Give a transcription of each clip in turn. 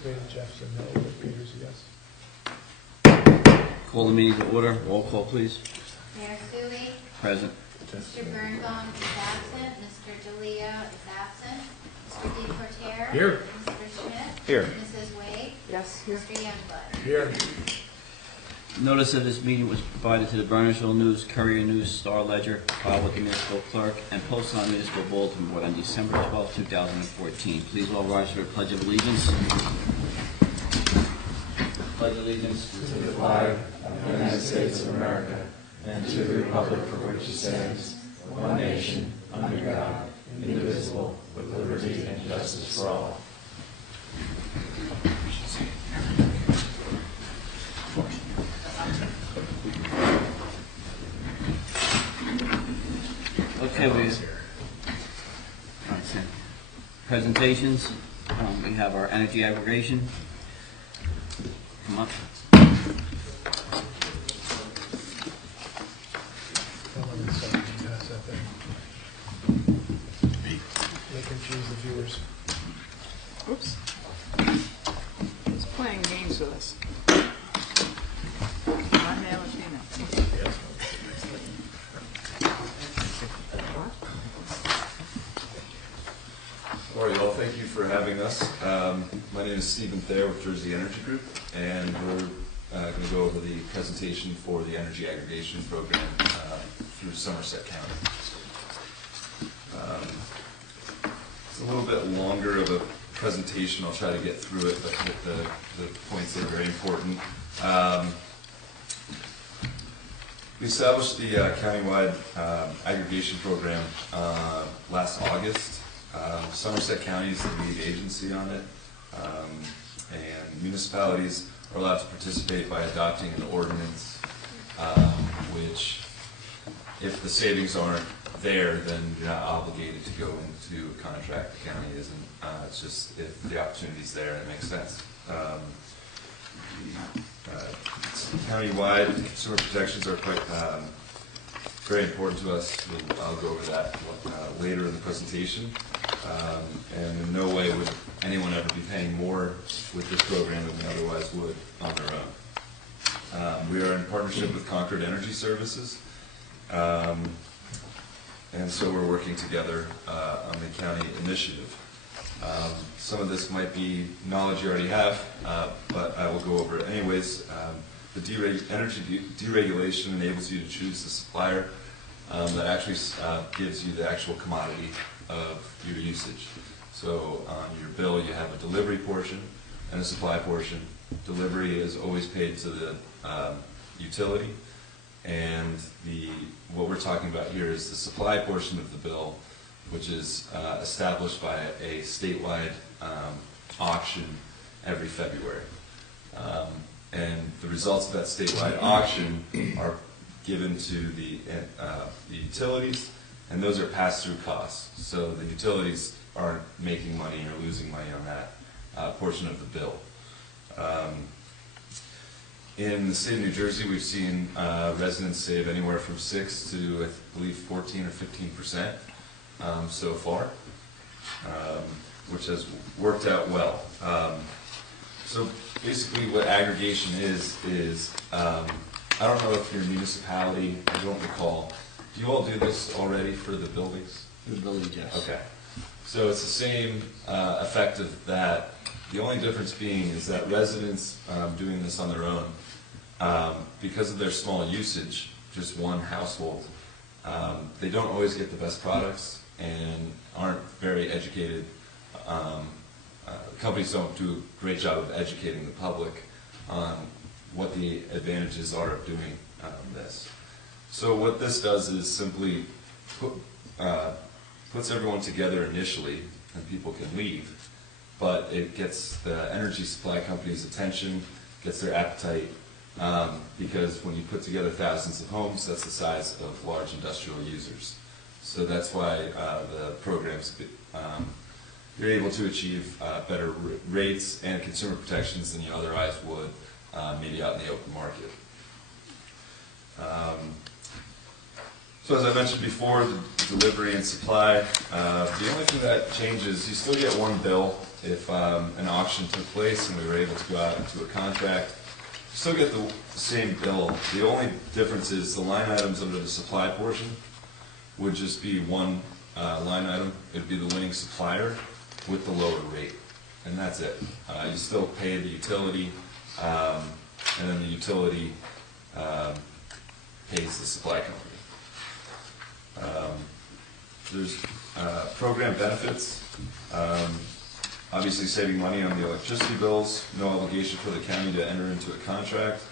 participated, Jeff's a no, but Peter's a yes. Call the meeting to order. Roll call, please. Mayor Sui, Present. Mr. Birnbaum is absent, Mr. DeLeo is absent, Mr. DePorter. Here. Mr. Schmidt. Here. Mrs. Wade. Yes, here. Mr. Youngblood. Here. Notice of this meeting was provided to the Burnersville News, Courier News, Star Ledger, filed with the municipal clerk, and posted on the municipal bulletin board on December 12, 2014. Please all rise for the Pledge of Allegiance. Pledge allegiance To the flag of the United States of America and to the republic for which it stands, one nation, under God, indivisible, with liberty and justice for all. Okay, all right, Sam. Presentations. We have our energy aggregation. Come up. Pass that thing. They can choose the viewers. Oops. He's playing games with us. Not male or female. All right, well, thank you for having us. My name is Stephen Thayer with Jersey Energy Group, and we're going to go over the presentation for the energy aggregation program through Somerset County. It's a little bit longer of a presentation. I'll try to get through it, but hit the points that are very important. We established the countywide aggregation program last August. Somerset County is the lead agency on it, and municipalities are allowed to participate by adopting an ordinance, which, if the savings aren't there, then you're not obligated to go into a contract. The county isn't. It's just if the opportunity's there and it makes sense. Countywide consumer protections are quite very important to us. I'll go over that later in the presentation. And in no way would anyone ever be paying more with this program than they otherwise would on their own. We are in partnership with Concord Energy Services, and so we're working together on the county initiative. Some of this might be knowledge you already have, but I will go over it anyways. The energy deregulation enables you to choose the supplier that actually gives you the actual commodity of your usage. So on your bill you have a delivery portion and a supply portion. Delivery is always paid to the utility, and what we're talking about here is the supply portion of the bill, which is established by a statewide auction every February. And the results of that statewide auction are given to the utilities, and those are pass-through costs. So the utilities aren't making money or losing money on that portion of the bill. In the state of New Jersey, we've seen residents save anywhere from 6 to, I believe, 14 or 15% so far, which has worked out well. So basically what aggregation is I don't know if your municipality, I don't recall, do you all do this already for the buildings? The building, yes. Okay. So it's the same effect of that. The only difference being is that residents doing this on their own, because of their small usage, just one household, they don't always get the best products and aren't very educated. Companies don't do a great job of educating the public on what the advantages are of doing this. So what this does is simply puts everyone together initially, and people can leave, but it gets the energy supply company's attention, gets their appetite, because when you put together thousands of homes, that's the size of large industrial users. So that's why the programs, you're able to achieve better rates and consumer protections than you otherwise would maybe out in the open market. So as I mentioned before, the delivery and supply, the only thing that changes, you still get one bill if an auction took place and we were able to go out into a contract. You still get the same bill. The only difference is the line items under the supply portion would just be one line item. It'd be the winning supplier with the lower rate, and that's it. You still pay the utility, and then the utility pays the supply company. There's program benefits, obviously saving money on the electricity bills, no obligation for the county to enter into a contract,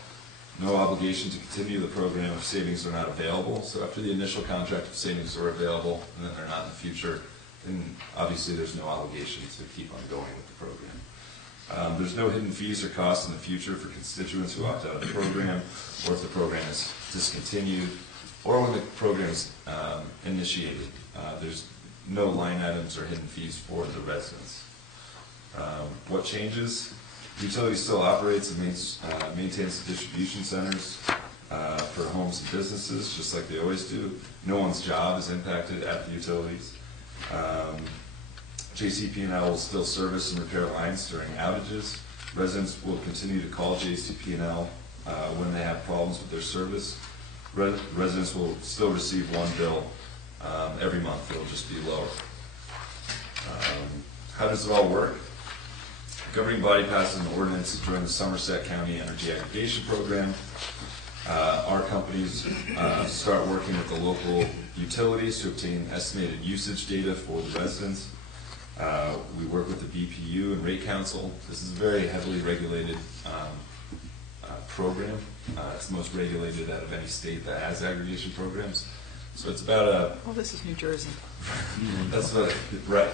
no obligation to continue the program if savings are not available. So after the initial contract, if savings are available and then they're not in the future, then obviously there's no obligation to keep on going with the program. There's no hidden fees or costs in the future for constituents who opt out of the program, or if the program is discontinued, or when the program is initiated. There's no line items or hidden fees for the residents. What changes? The utility still operates and maintains the distribution centers for homes and businesses, just like they always do. No one's job is impacted at the utilities. JCP&L will still service and repair lines during outages. Residents will continue to call JCP&L when they have problems with their service. Residents will still receive one bill every month. It'll just be lower. How does it all work? The governing body passes an ordinance to join the Somerset County Energy Aggregation Program. Our companies start working with the local utilities to obtain estimated usage data for the residents. We work with the BPU and Rate Council. This is a very heavily regulated program. It's the most regulated out of any state that has aggregation programs. So it's about a... Oh, this is New Jersey. That's right.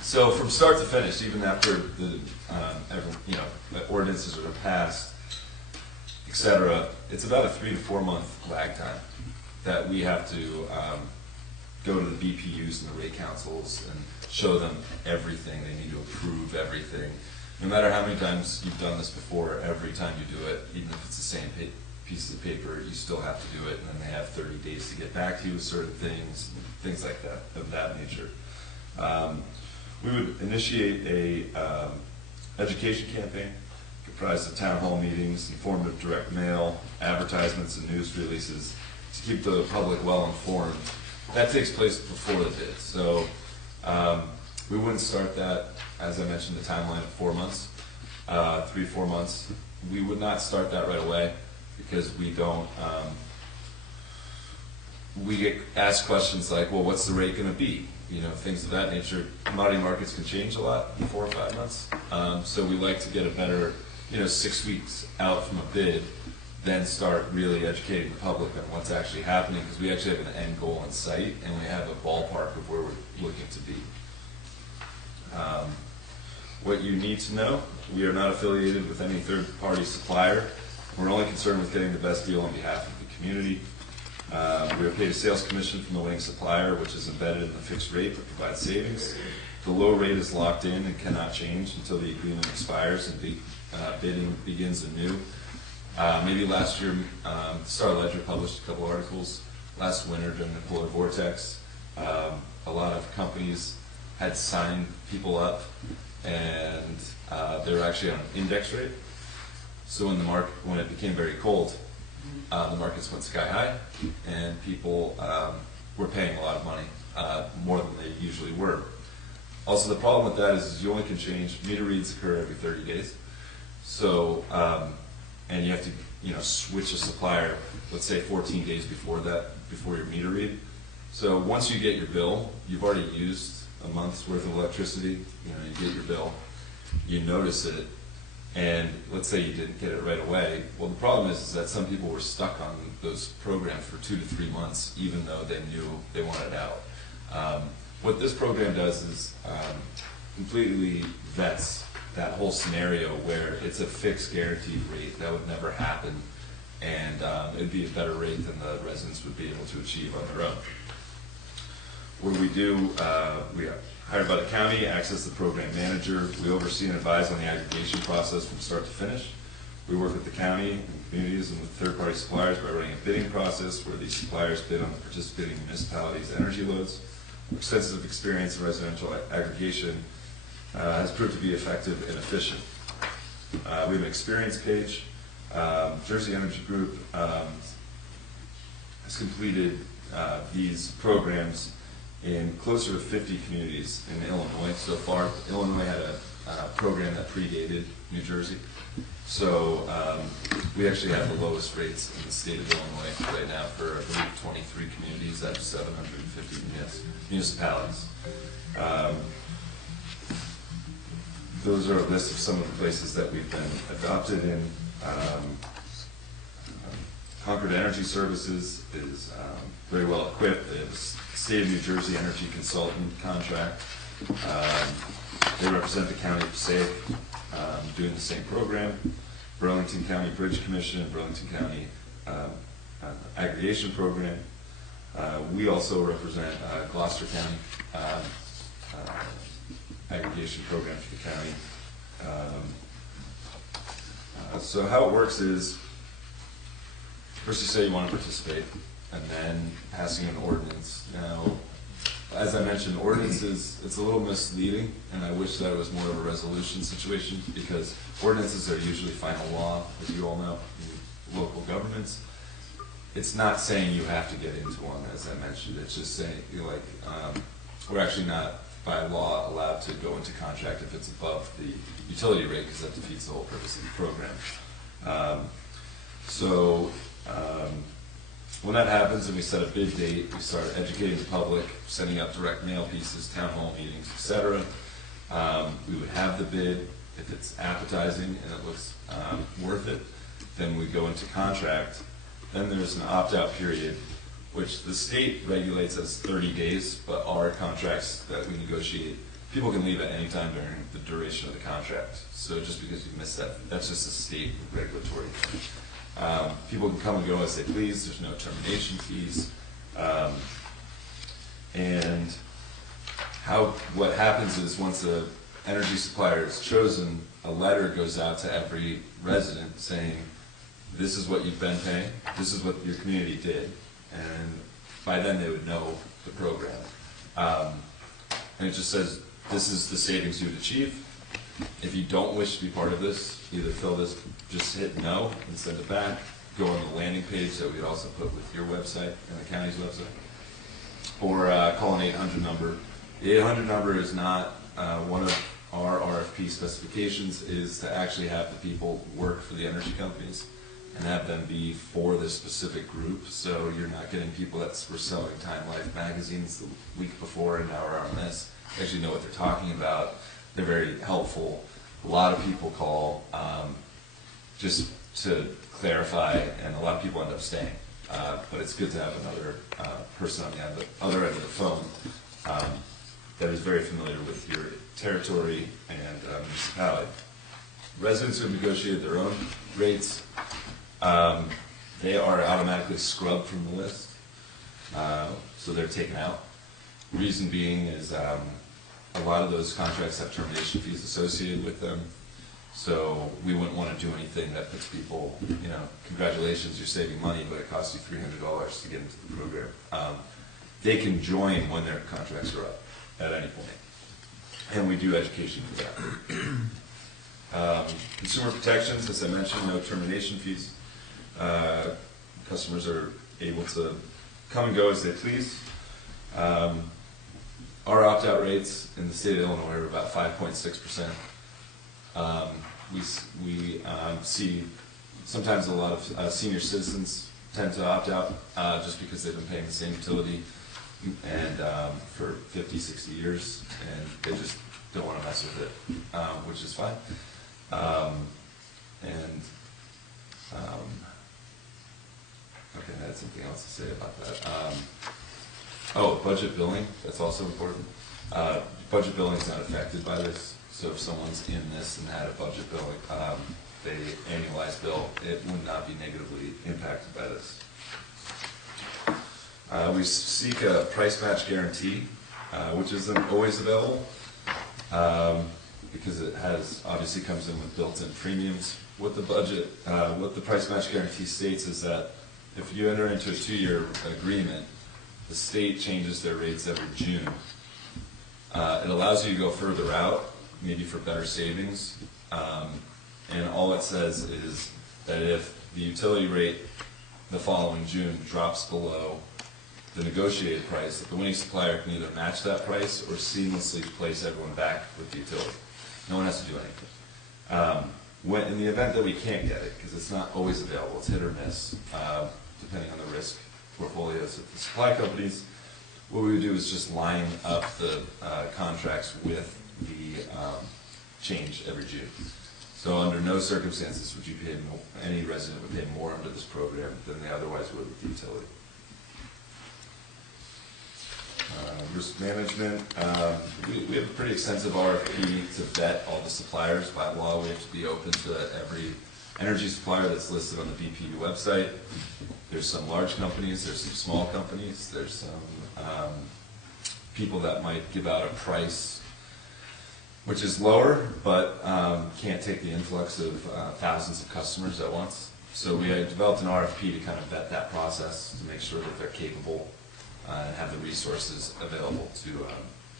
So from start to finish, even after the ordinances are passed, etc., it's about a 3 to 4 month lag time that we have to go to the BPUs and the rate councils and show them everything. They need to approve everything. No matter how many times you've done this before, every time you do it, even if it's the same piece of paper, you still have to do it, and then they have 30 days to get back to you with certain things like that, of that nature. We would initiate a education campaign comprised of town hall meetings, informative direct mail, advertisements, and news releases to keep the public well informed. That takes place before the bid. So we wouldn't start that, as I mentioned, the timeline of 4 months, 3 to 4 months. We would not start that right away because we don't, we get asked questions like, well, what's the rate going to be? You know, things of that nature. Commodity markets can change a lot in 4 or 5 months. So we like to get a better, 6 weeks out from a bid, then start really educating the public on what's actually happening, because we actually have an end goal in sight and we have a ballpark of where we're looking to be. What you need to know, we are not affiliated with any third-party supplier. We're only concerned with getting the best deal on behalf of the community. We are paid a sales commission from the winning supplier, which is embedded in the fixed rate that provides savings. The low rate is locked in and cannot change until the agreement expires and bidding begins anew. Maybe last year, Star Ledger published a couple articles last winter during the polar vortex. A lot of companies had signed people up, and they were actually on an index rate. So when it became very cold, the markets went sky high, and people were paying a lot of money, more than they usually were. Also, the problem with that is you only can change, meter reads occur every 30 days. So, and you have to, switch a supplier, let's say 14 days before your meter read. So once you get your bill, you've already used a month's worth of electricity, you get your bill, you notice it, and let's say you didn't get it right away. Well, the problem is that some people were stuck on those programs for 2 to 3 months, even though they knew they wanted out. What this program does is completely vets that whole scenario where it's a fixed guaranteed rate. That would never happen, and it'd be a better rate than the residents would be able to achieve on their own. What we do, we are hired by the county, access the program manager. We oversee and advise on the aggregation process from start to finish. We work with the county and communities and with third-party suppliers by running a bidding process where these suppliers bid on the participating municipalities' energy loads. Our extensive experience in residential aggregation has proved to be effective and efficient. We have an experience page. Jersey Energy Group has completed these programs in closer to 50 communities in Illinois so far. Illinois had a program that predated New Jersey. So we actually have the lowest rates in the state of Illinois right now for, I believe, 23 communities out of 750 municipalities. Those are a list of some of the places that we've been adopted in. Concord Energy Services is very well equipped. They have a State of New Jersey Energy Consultant contract. They represent the County of Passaic, doing the same program. Burlington County Bridge Commission and Burlington County Aggregation Program. We also represent Gloucester County Aggregation Program for the county. So how it works is, first you say you want to participate, and then passing an ordinance. Now, as I mentioned, ordinances, it's a little misleading, and I wish that it was more of a resolution situation, because ordinances are usually final law, as you all know, in local governments. It's not saying you have to get into one, as I mentioned. It's just saying, we're actually not, by law, allowed to go into contract if it's above the utility rate, because that defeats the whole purpose of the program. When that happens and we set a bid date, we start educating the public, sending out direct mail pieces, town hall meetings, etc. We would have the bid. If it's appetizing and it looks worth it, then we go into contract. Then there's an opt-out period, which the state regulates as 30 days, but our contracts that we negotiate, people can leave at any time during the duration of the contract. So just because you missed that, that's just a state regulatory thing. People can come and go as they please. There's no termination fees. And what happens is, once the energy supplier is chosen, a letter goes out to every resident saying, this is what you've been paying, this is what your community did, and by then they would know the program. And it just says, this is the savings you would achieve. If you don't wish to be part of this, either fill this, just hit no and send it back, go on the landing page that we'd also put with your website and the county's website, or call an 800 number. The 800 number is not one of our RFP specifications, is to actually have the people work for the energy companies and have them be for this specific group. So you're not getting people that were selling Time Life magazines the week before and now are on this. They actually know what they're talking about. They're very helpful. A lot of people call just to clarify, and a lot of people end up staying. But it's good to have another person on the other end of the phone that is very familiar with your territory and municipality. Residents who have negotiated their own rates, they are automatically scrubbed from the list, so they're taken out. Reason being is a lot of those contracts have termination fees associated with them, so we wouldn't want to do anything that puts people, congratulations, you're saving money, but it costs you $300 to get into the program. They can join when their contracts are up at any point, and we do education for that. Consumer protections, as I mentioned, no termination fees. Customers are able to come and go as they please. Our opt-out rates in the state of Illinois are about 5.6%. We see sometimes a lot of senior citizens tend to opt out just because they've been paying the same utility and for 50, 60 years, and they just don't want to mess with it, which is fine. Okay, I had something else to say about that. Budget billing, that's also important. Budget billing is not affected by this, so if someone's in this and had a budget billing, they annualized bill, it would not be negatively impacted by this. We seek a price match guarantee, which isn't always available. because it has, obviously comes in with built-in premiums. What the budget, what the price match guarantee states is that if you enter into a 2-year agreement, the state changes their rates every June. It allows you to go further out, maybe for better savings, and all it says is that if the utility rate the following June drops below the negotiated price, that the winning supplier can either match that price or seamlessly place everyone back with the utility. No one has to do anything. In the event that we can't get it, because it's not always available, it's hit or miss, depending on the risk portfolios of the supply companies, what we would do is just line up the contracts with the change every June. So under no circumstances would you pay more, any resident would pay more under this program than they otherwise would with the utility. Risk management, we have a pretty extensive RFP to vet all the suppliers. By law, we have to be open to every energy supplier that's listed on the BPU website. There's some large companies, there's some small companies, there's some people that might give out a price which is lower, but can't take the influx of thousands of customers at once. So we developed an RFP to kind of vet that process to make sure that they're capable and have the resources available to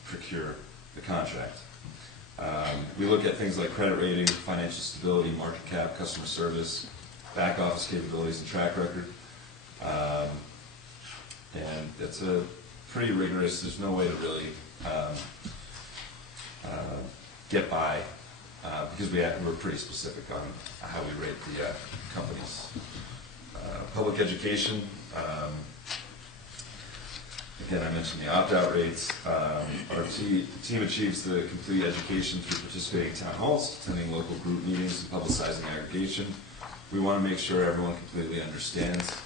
procure the contract. We look at things like credit rating, financial stability, market cap, customer service, back office capabilities, and track record. And it's a pretty rigorous, there's no way to really get by because we're pretty specific on how we rate the companies. Public education, again, I mentioned the opt-out rates. Our team achieves the complete education through participating in town halls, attending local group meetings, and publicizing aggregation. We want to make sure everyone completely understands,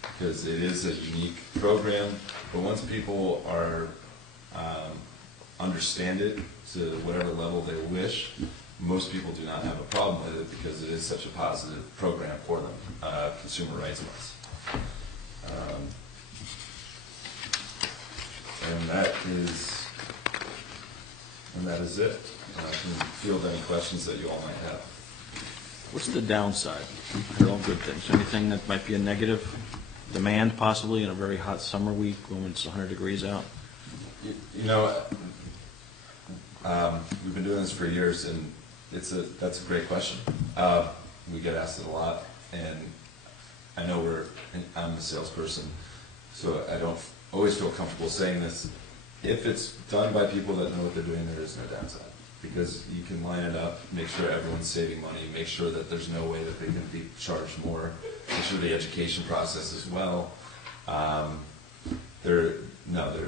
because it is a unique program, but once people are understand it to whatever level they wish, most people do not have a problem with it because it is such a positive program for them, consumer rights wise. And that is it. I can field any questions that you all might have. What's the downside? They're all good things. Anything that might be a negative? Demand possibly in a very hot summer week when it's 100 degrees out? You know, we've been doing this for years, and that's a great question. We get asked it a lot, and I know I'm a salesperson, so I don't always feel comfortable saying this. If it's done by people that know what they're doing, there is no downside, because you can line it up, make sure everyone's saving money, make sure that there's no way that they can be charged more, make sure the education process as well. There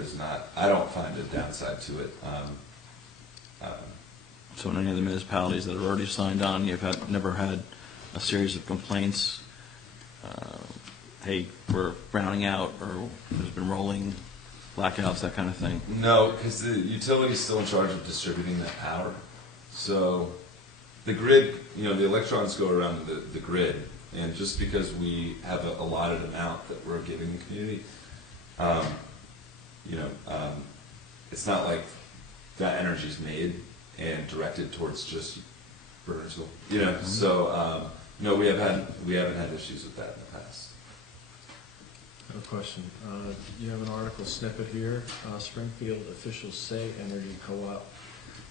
is not. I don't find a downside to it. So in any of the municipalities that have already signed on, you've never had a series of complaints, hey, we're browning out, or there's been rolling blackouts, that kind of thing? No, because the utility is still in charge of distributing that power. So the grid, the electrons go around the grid, and just because we have a allotted amount that we're giving the community, it's not like that energy is made and directed towards just Burnsville. So no, we haven't had issues with that in the past. I have a question. You have an article snippet here. Springfield officials say energy co-op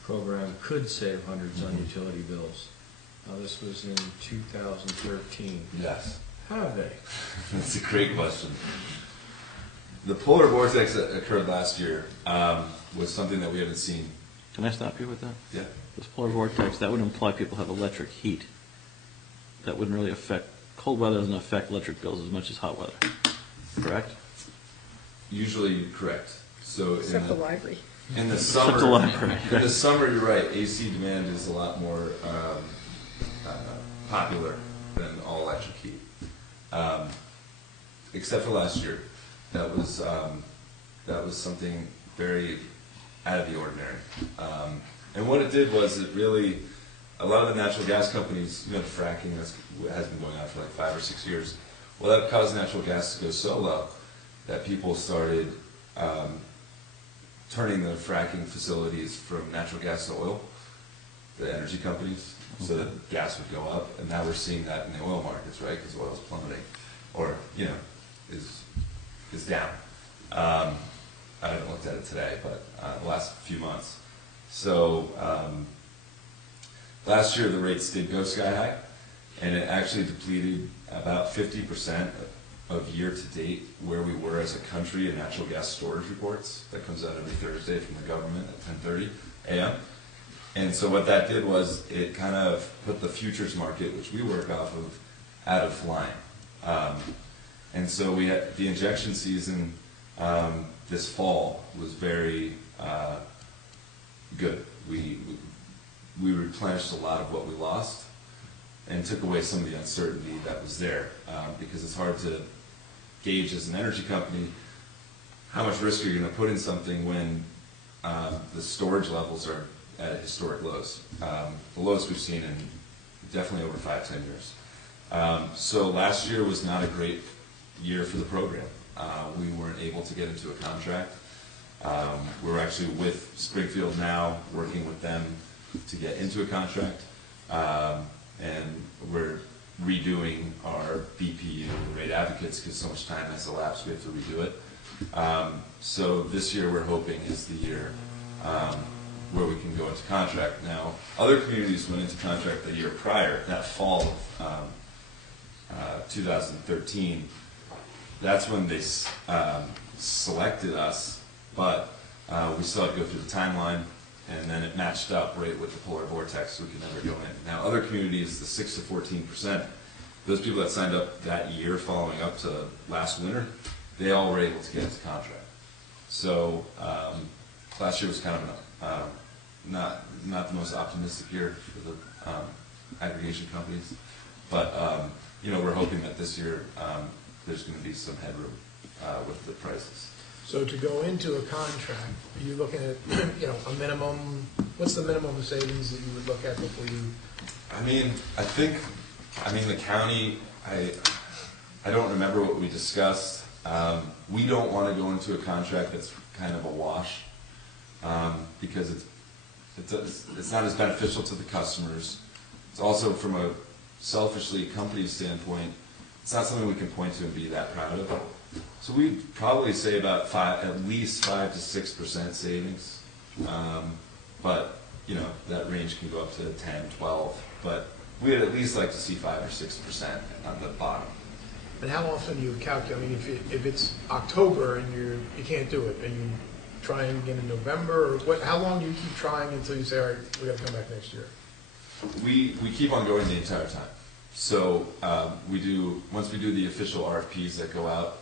program could save hundreds on utility bills. This was in 2013. Yes. Have they? That's a great question. The polar vortex that occurred last year was something that we haven't seen. Can I stop you with that? Yeah. This polar vortex, that would imply people have electric heat. That wouldn't really affect, cold weather doesn't affect electric bills as much as hot weather, correct? Usually correct. So Except the library. in the summer, Except the library. in the summer, you're right. AC demand is a lot more popular than all electric heat. Except for last year, that was something very out of the ordinary. And what it did was it really, a lot of the natural gas companies, the fracking has been going on for like 5 or 6 years. Well, that caused natural gas to go so low that people started turning the fracking facilities from natural gas to oil. the energy companies, so that gas would go up, and now we're seeing that in the oil markets, right, because oil's plummeting, or, you know, is down. I haven't looked at it today, but the last few months. So last year the rates did go sky high, and it actually depleted about 50% of year to date where we were as a country in natural gas storage reports. That comes out every Thursday from the government at 10:30 a.m. And so what that did was it kind of put the futures market, which we work off of, out of line. And so we had the injection season this fall was very good. We replenished a lot of what we lost and took away some of the uncertainty that was there, because it's hard to gauge as an energy company how much risk you're going to put in something when the storage levels are at historic lows, the lowest we've seen in definitely over 5-10 years. So last year was not a great year for the program. We weren't able to get into a contract. We're actually with Springfield now, working with them to get into a contract, and we're redoing our BPU rate advocates because so much time has elapsed, we have to redo it. So this year we're hoping is the year where we can go into contract. Now, other communities went into contract the year prior, that fall of 2013. That's when they selected us, but we still had to go through the timeline, and then it matched up right with the polar vortex, so we could never go in. Now, other communities, the 6 to 14%, those people that signed up that year following up to last winter, they all were able to get into contract. So last year was kind of not the most optimistic year for the aggregation companies, but you know, we're hoping that this year there's going to be some headroom with the prices. So to go into a contract, are you looking at, you know, a minimum, what's the minimum savings that you would look at before you? I mean, the county, I don't remember what we discussed. We don't want to go into a contract that's kind of a wash, because it's not as beneficial to the customers. It's also, from a selfishly company standpoint, it's not something we can point to and be that proud of. So we'd probably say about at least 5 to 6% savings. But, you know, that range can go up to 10, 12. But we'd at least like to see 5 or 6% on the bottom. And how often do you calculate? I mean, if it's October and you can't do it, and you try again in November, or what? How long do you keep trying until you say, all right, we got to come back next year? We keep on going the entire time. So once we do the official RFPs that go out,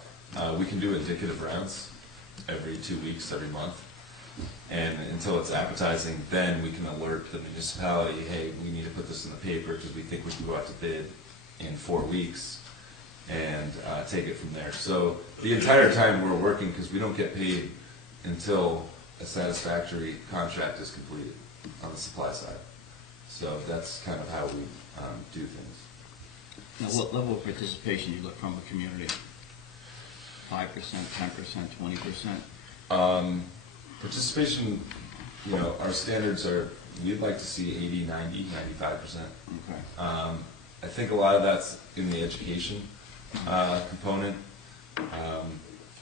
we can do indicative rounds every 2 weeks, every month. And until it's appetizing, then we can alert the municipality, hey, we need to put this in the paper because we think we can go out to bid in 4 weeks, and take it from there. So the entire time we're working, because we don't get paid until a satisfactory contract is completed on the supply side. So that's kind of how we do things. Now, what level of participation you look from a community? 5%, 10%, 20%? Participation, you know, our standards are, we'd like to see 80, 90, 95%. Okay. I think a lot of that's in the education component.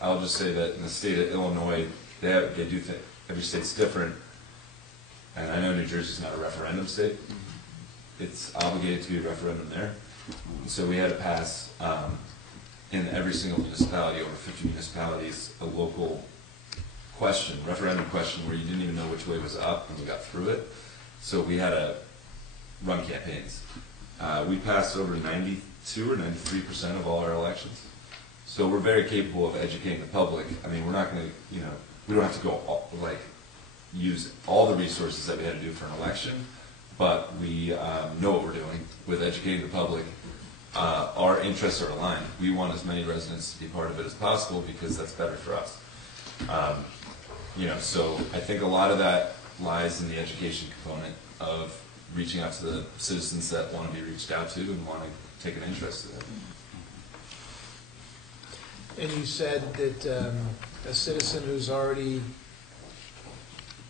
I'll just say that in the state of Illinois, they do think every state's different, and I know New Jersey's not a referendum state. It's obligated to be a referendum there. So we had to pass in every single municipality, over 50 municipalities, a local question, referendum question, where you didn't even know which way was up when we got through it. So we had to run campaigns. We passed over 92 or 93% of all our elections. So we're very capable of educating the public. I mean, we're not going to, you know, we don't have to go use all the resources that we had to do for an election, but we know what we're doing with educating the public. Our interests are aligned. We want as many residents to be part of it as possible because that's better for us. You know, so I think a lot of that lies in the education component of reaching out to the citizens that want to be reached out to and want to take an interest in it. And you said that a citizen who's already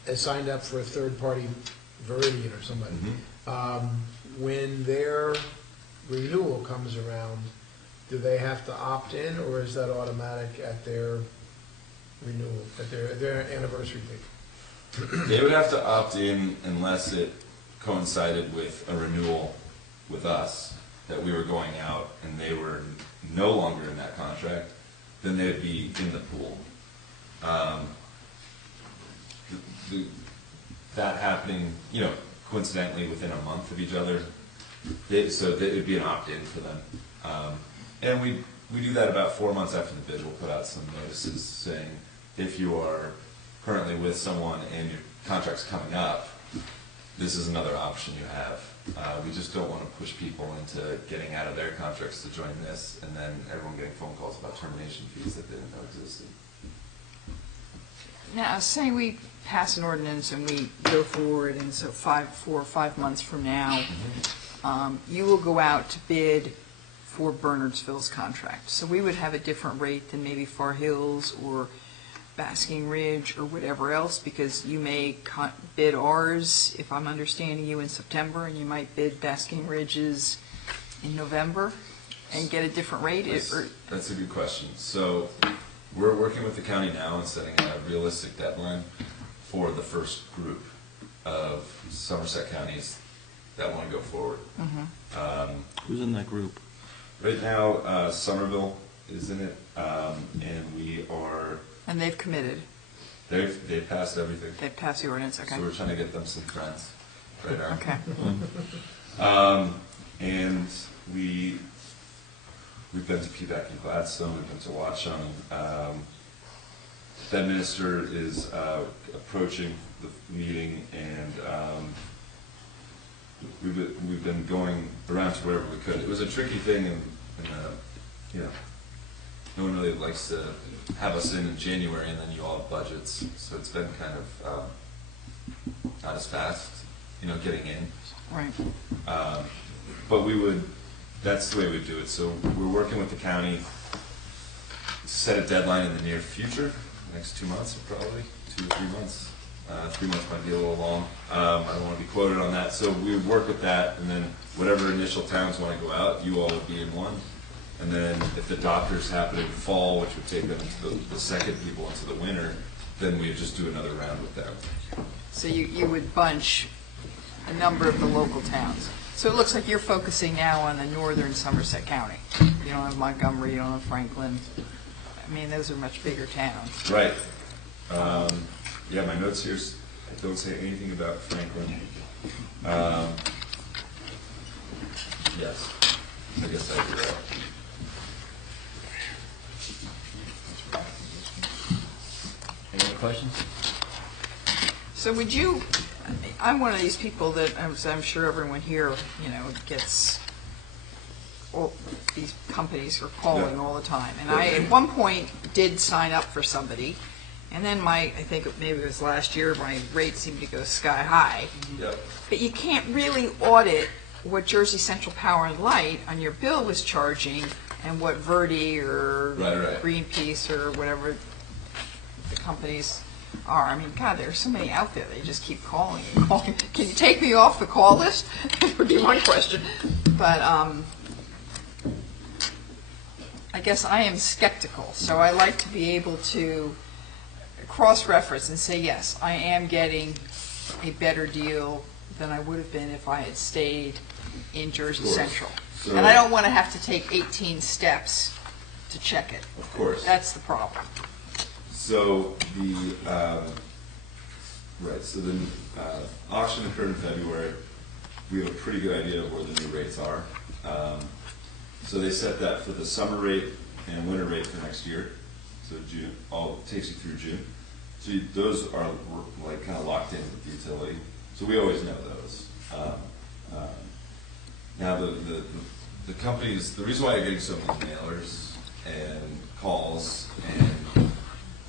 has signed up for a third-party Veridian or somebody. When their renewal comes around, do they have to opt in, or is that automatic at their renewal, at their anniversary date? They would have to opt in unless it coincided with a renewal with us, that we were going out and they were no longer in that contract, then they'd be in the pool. That happening, coincidentally within a month of each other, so it would be an opt-in for them. And we do that about 4 months after the bid. We'll put out some notices saying, if you are currently with someone and your contract's coming up, this is another option you have. We just don't want to push people into getting out of their contracts to join this, and then everyone getting phone calls about termination fees that they didn't know existed. Now, say we pass an ordinance and we go forward, and so 4 or 5 months from now, you will go out to bid for Bernardsville's contract. So we would have a different rate than maybe Far Hills or Basking Ridge or whatever else, because you may bid ours, if I'm understanding you, in September, and you might bid Basking Ridge's in November and get a different rate? That's a good question. So we're working with the county now and setting a realistic deadline for the first group of Somerset counties that want to go forward. Who's in that group? Right now, Somerville is in it, and we are. And they've committed. They've passed everything. They've passed the ordinance, okay. So we're trying to get them some friends right now. Okay. And we've been to Peaback and Gladstone, we've been to Watchung. Bedminster is approaching the meeting, and we've been going around to wherever we could. It was a tricky thing, and no one really likes to have us in January, and then you all have budgets, so it's been kind of not as fast, getting in. Right. But that's the way we do it. So we're working with the county to set a deadline in the near future, next 2 months probably, 2 or 3 months. 3 months might be a little long. I don't want to be quoted on that. So we would work with that, and then whatever initial towns want to go out, you all would be in one. And then if the doctors happen in fall, which would take them into the second people into the winter, then we would just do another round with them. So you would bunch a number of the local towns. So it looks like you're focusing now on the northern Somerset County. You don't have Montgomery, you don't have Franklin. I mean, those are much bigger towns. Right. Yeah, my notes here don't say anything about Franklin. Yes, I guess I do that. Any other questions? So would you, I'm one of these people that, I'm sure everyone here, gets, all these companies are calling all the time. And I, at one point, did sign up for somebody, and then I think maybe it was last year, my rate seemed to go sky high. Yep. But you can't really audit what Jersey Central Power and Light on your bill was charging and what Verdi or Right. Greenpeace or whatever the companies are. I mean, God, there's so many out there. They just keep calling and calling. Can you take me off the call list? Would be one question. But I guess I am skeptical, so I like to be able to cross-reference and say, yes, I am getting a better deal than I would have been if I had stayed in Jersey Central. So- And I don't want to have to take 18 steps to check it. Of course. That's the problem. So the auction occurred in February. We have a pretty good idea of where the new rates are. So they set that for the summer rate and winter rate for next year. So June, takes you through June. So those are like kind of locked in with the utility. So we always know those. Now the companies, the reason why you're getting so many mailers and calls and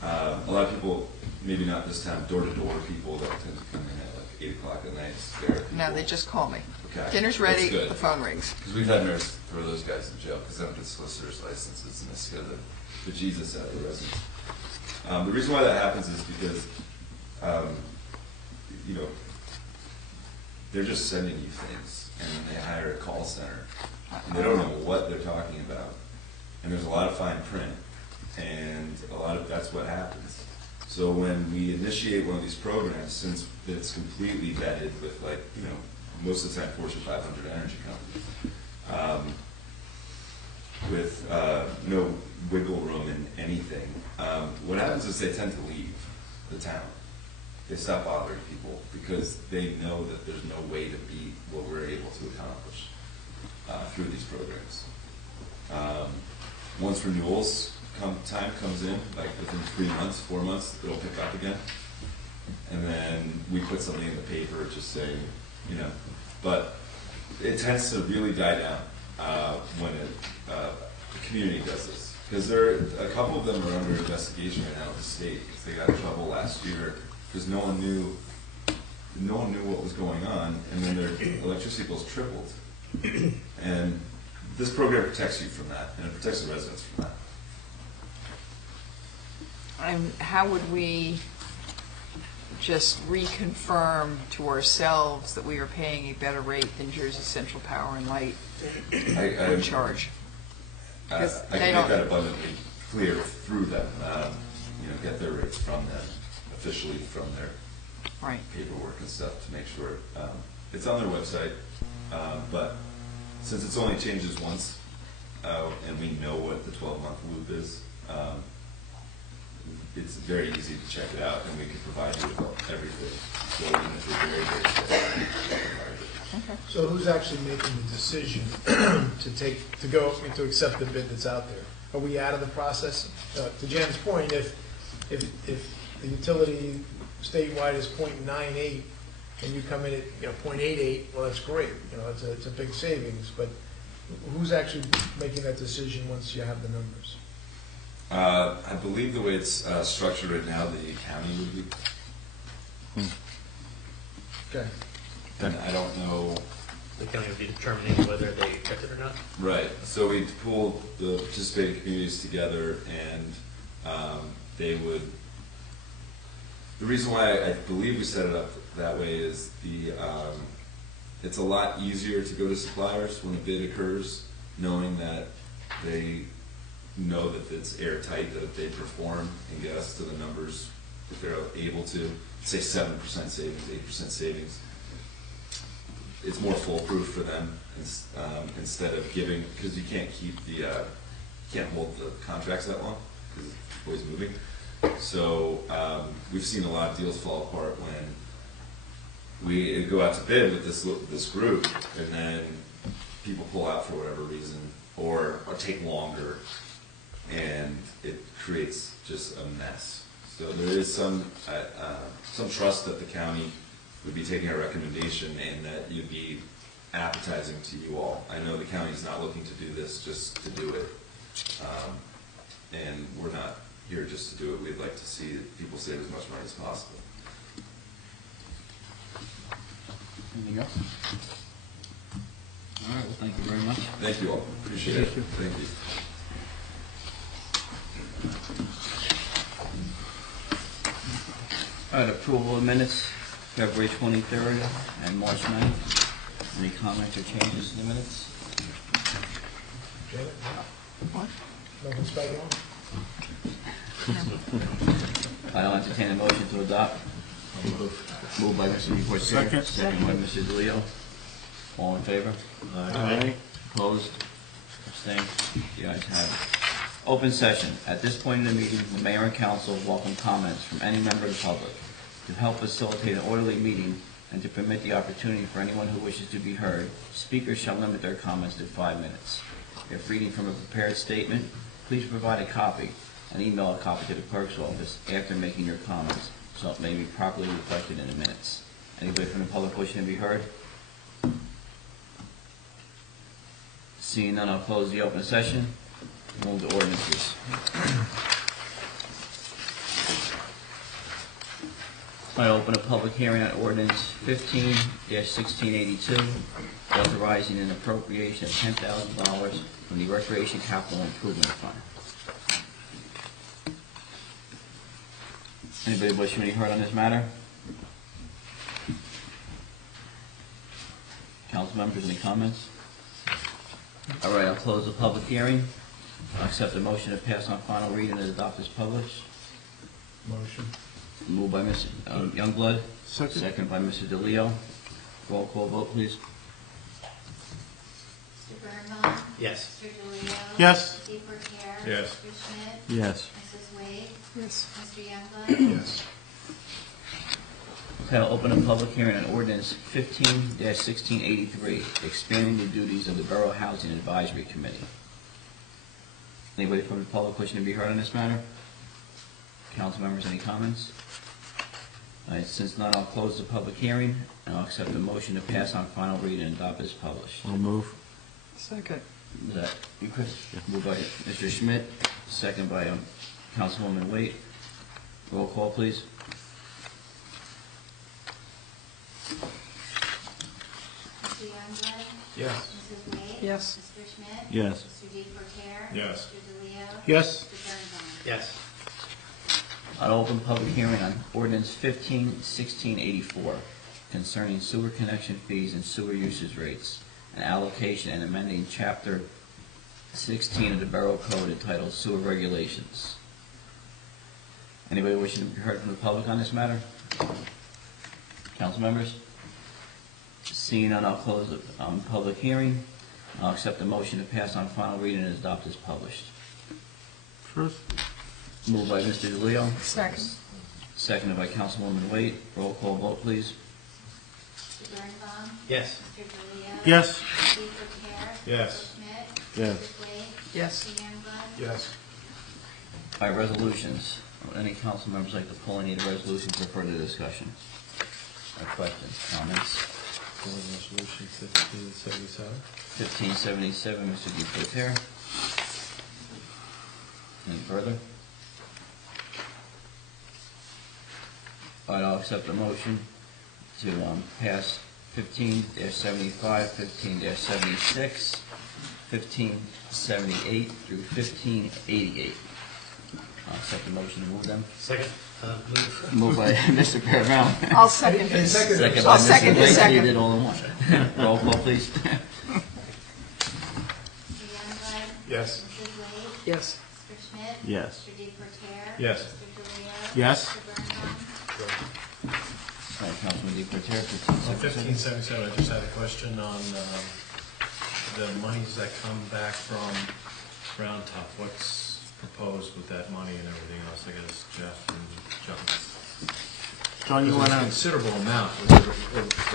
a lot of people, maybe not this time, door-to-door people that tend to come in at like 8 o'clock at night, stare at people. No, they just call me. Okay. Dinner's ready, That's good. the phone rings. Because we've had nurses throw those guys in jail because they don't get solicitors' licenses and they scare the Jesus out of the residents. The reason why that happens is because, they're just sending you things, and then they hire a call center, and they don't know what they're talking about. And there's a lot of fine print, and that's what happens. So when we initiate one of these programs, since it's completely vetted with most of the time Fortune 500 energy companies, with no wiggle room in anything, what happens is they tend to leave the town. They stop bothering people because they know that there's no way to beat what we're able to accomplish through these programs. Once renewals time comes in, like within 3 months, 4 months, it'll pick up again. And then we put something in the paper just saying, but it tends to really die down when the community does this. Because a couple of them are under investigation right now at the state, because they got in trouble last year because no one knew what was going on, and then their electricity bills tripled. And this program protects you from that, and it protects the residents from that. And how would we just reconfirm to ourselves that we are paying a better rate than Jersey Central Power and Light would charge? I Because can they make don't- that abundantly clear through them, get their rates from them, officially from their Right. paperwork and stuff to make sure. It's on their website, but since it's only changes once, and we know what the 12-month loop is, it's very easy to check it out, and we can provide you with everything. So even if you're very, very sick, So who's actually making the decision to accept the bid that's out there? Are we out of the process? To Jan's point, if the utility statewide is .98 and you come in at 0.88, well, that's great. It's a big savings. But who's actually making that decision once you have the numbers? I believe the way it's structured right now, the county would be. Okay. And I don't know. The county would be determining whether they accept it or not. Right. So we pulled the participating communities together, and they would. The reason why I believe we set it up that way is it's a lot easier to go to suppliers when a bid occurs, knowing that they know that it's airtight, that if they perform and get us to the numbers, if they're able to, say 7% savings, 8% savings, it's more foolproof for them instead of giving, because you can't can't hold the contracts that long because it's always moving. So we've seen a lot of deals fall apart when we go out to bid with this group, and then people pull out for whatever reason, or take longer, and it creates just a mess. So there is some trust that the county would be taking our recommendation and that you'd be appetizing to you all. I know the county's not looking to do this just to do it, and we're not here just to do it. We'd like to see people save as much money as possible. Anything else? All right, well, thank you very much. Thank you all. Appreciate it. Thank you. All right, approval of minutes, February 23rd and March 9th. Any comments or changes to the minutes? Janet? What? Nothing special? I'll entertain a motion to adopt. Moved by Mr. Reporter. Second by Mr. DeLeo. All in favor? Aye. Opposed? Abstained? The ayes have it. Open session. At this point in the meeting, the mayor and council welcome comments from any member of the public. To help facilitate an orderly meeting and to permit the opportunity for anyone who wishes to be heard, speakers shall limit their comments to 5 minutes. If reading from a prepared statement, please provide a copy and email a copy to the clerk's office after making your comments, so it may be properly reflected in the minutes. Anybody from the public wishing to be heard? Seeing none, I'll close the open session. Move to ordinances. I open a public hearing on ordinance 15-1682, authorizing an appropriation of $10,000 from the Recreation Capital Improvement Fund. Anybody wishing to be heard on this matter? council members, any comments? All right, I'll close the public hearing. I'll accept the motion to pass on final reading and adopt as published. Motion. Moved by Mr. Youngblood. Second. Second by Mr. DeLeo. Roll call vote, please. Mr. Birnbaum. Yes. Mr. DeLeo. Yes. Mr. DePerrier. Yes. Mr. Schmidt. Yes. Mrs. Wade. Yes. Mr. Youngblood. Yes. Okay, I'll open a public hearing on ordinance 15-1683, expanding the duties of the Borough Housing Advisory Committee. Anybody from the public wishing to be heard on this matter? Council members, any comments? All right, since none, I'll close the public hearing, and I'll accept the motion to pass on final reading and adopt as published. I'll move. Second. Is that you, Chris? Yeah. Moved by Mr. Schmidt, second by Councilwoman Waite. Roll call, please. Mr. Youngblood. Yes. Mrs. Wade. Yes. Mr. Schmidt. Yes. Mr. DePerrier. Yes. Mr. DeLeo. Yes. Mr. Birnbaum. Yes. I'll open public hearing on ordinance 15-1684 concerning sewer connection fees and sewer usage rates, an allocation and amending chapter 16 of the Borough Code entitled Sewer Regulations. Anybody wishing to be heard from the public on this matter? Council members? Seeing none, I'll close the public hearing. I'll accept the motion to pass on final reading and adopt as published. First. Moved by Mr. DeLeo. Second. Seconded by Councilwoman Waite. Roll call vote, please. Mr. Birnbaum. Yes. Mr. DeLeo. Yes. Mr. DePerrier. Yes. Mr. Schmidt. Yes. Mrs. Wade. Yes. Mr. Youngblood. Yes. All right, resolutions. Would any council members like to pull any of the resolutions for further discussion? Or questions, comments? Calling resolution 1577. 1577, Mr. Duputer. Any further? All right, I'll accept the motion to pass 15-75, 15-76, 1578 through 1588. I'll accept the motion to move them. Second. Move. Moved by Mr. Paramount. I'll second And this. second. Second by I'll Mr. second this Waite. You second. did all in one. Roll call, please. Mr. Youngblood. Yes. Mrs. Wade. Yes. Mr. Schmidt. Yes. Mr. DePerrier. Yes. Mr. DeLeo. Yes. Mr. Birnbaum. All right, Councilman Duputer, On 1577. 1577, I just had a question on the monies that come back from Round Top. What's proposed with that money and everything else? I guess Jeff and John. John, you It was want a to? considerable amount. It was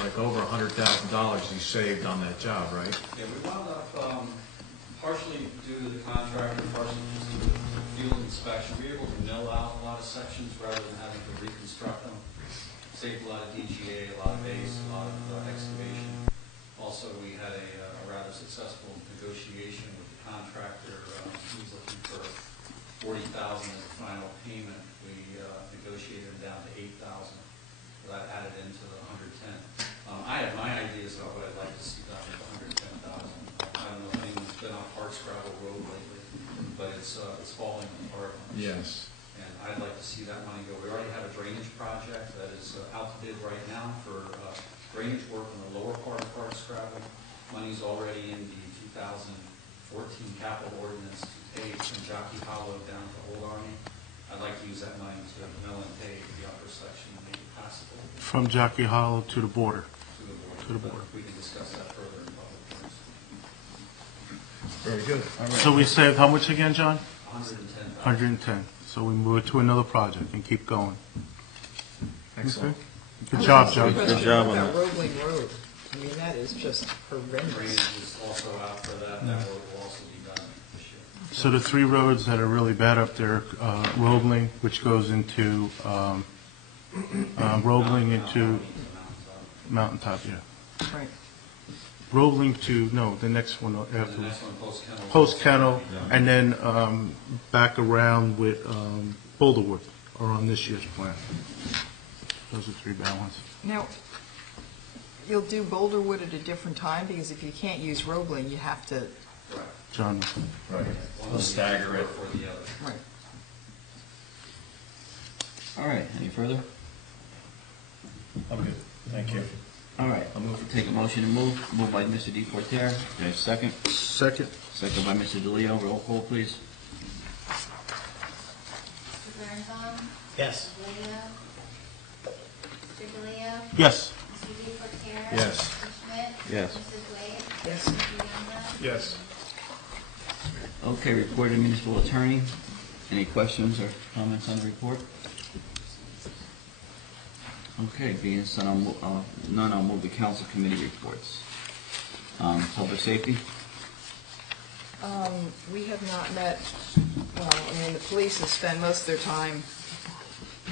like over $100,000 you saved on that job, right? Yeah, we wound up, partially due to the contractor, partially just due to the field inspection, we were able to mill out a lot of sections rather than having to reconstruct them. Saved a lot of DGA, a lot of base, a lot of excavation. Also, we had a rather successful negotiation with the contractor. He was looking for $40,000 as a final payment. We negotiated him down to $8,000. So that added into the $110,000. I have my ideas about what I'd like to see done with $110,000. I don't know if anyone's been on Parks Gravel Road lately, but it's falling apart. Yes. And I'd like to see that money go. We already have a drainage project that is out to bid right now for drainage work on the lower part of Parks Gravel. Money's already in the 2014 capital ordinance to pave from Jockey Hollow down to Old Army. I'd like to use that money to mill and pave the upper section and make it passable From Jockey Hollow to the border. to the border. But we can discuss that further in public hearings. Very good. All right. So we saved how much again, John? 110,000. 110. So we move it to another project and keep going. Excellent. Good job, John. Good job on That that. Roebling Road, I mean, that is just horrendous. Drainage is also out for that. That road will also be done this year. So the three roads that are really bad up there, Roebling, which goes into, Roebling into Mountaintop, yeah. Right. Roebling to, no, the next one And the afterwards. next one, Post Kennel. Post Kennel, and then back around with Boulderwood are on this year's plan. Those are three bad ones. Now, you'll do Boulderwood at a different time, because if you can't use Roebling, you have to, Correct. John, Right. One We'll will stagger be it. for the other. right. All right, any further? I'm good. Thank you. All right. I'll Move to take a motion to move. Moved by Mr. Deportaire. Do I have a second? Second. Second by Mr. DeLeo. Roll call, please. Mr. Birnbaum? Yes. Mr. DeLeo? Yes. Mr. Deportaire? Yes. Mr. Schmidt? Yes. Mrs. Wade? Yes. Mr. Youngblood? Yes. Okay, report of municipal attorney. Any questions or comments on the report? Okay, being none, I'll move the council committee reports. Public safety? We have not met, well, I mean, the police have spent most of their time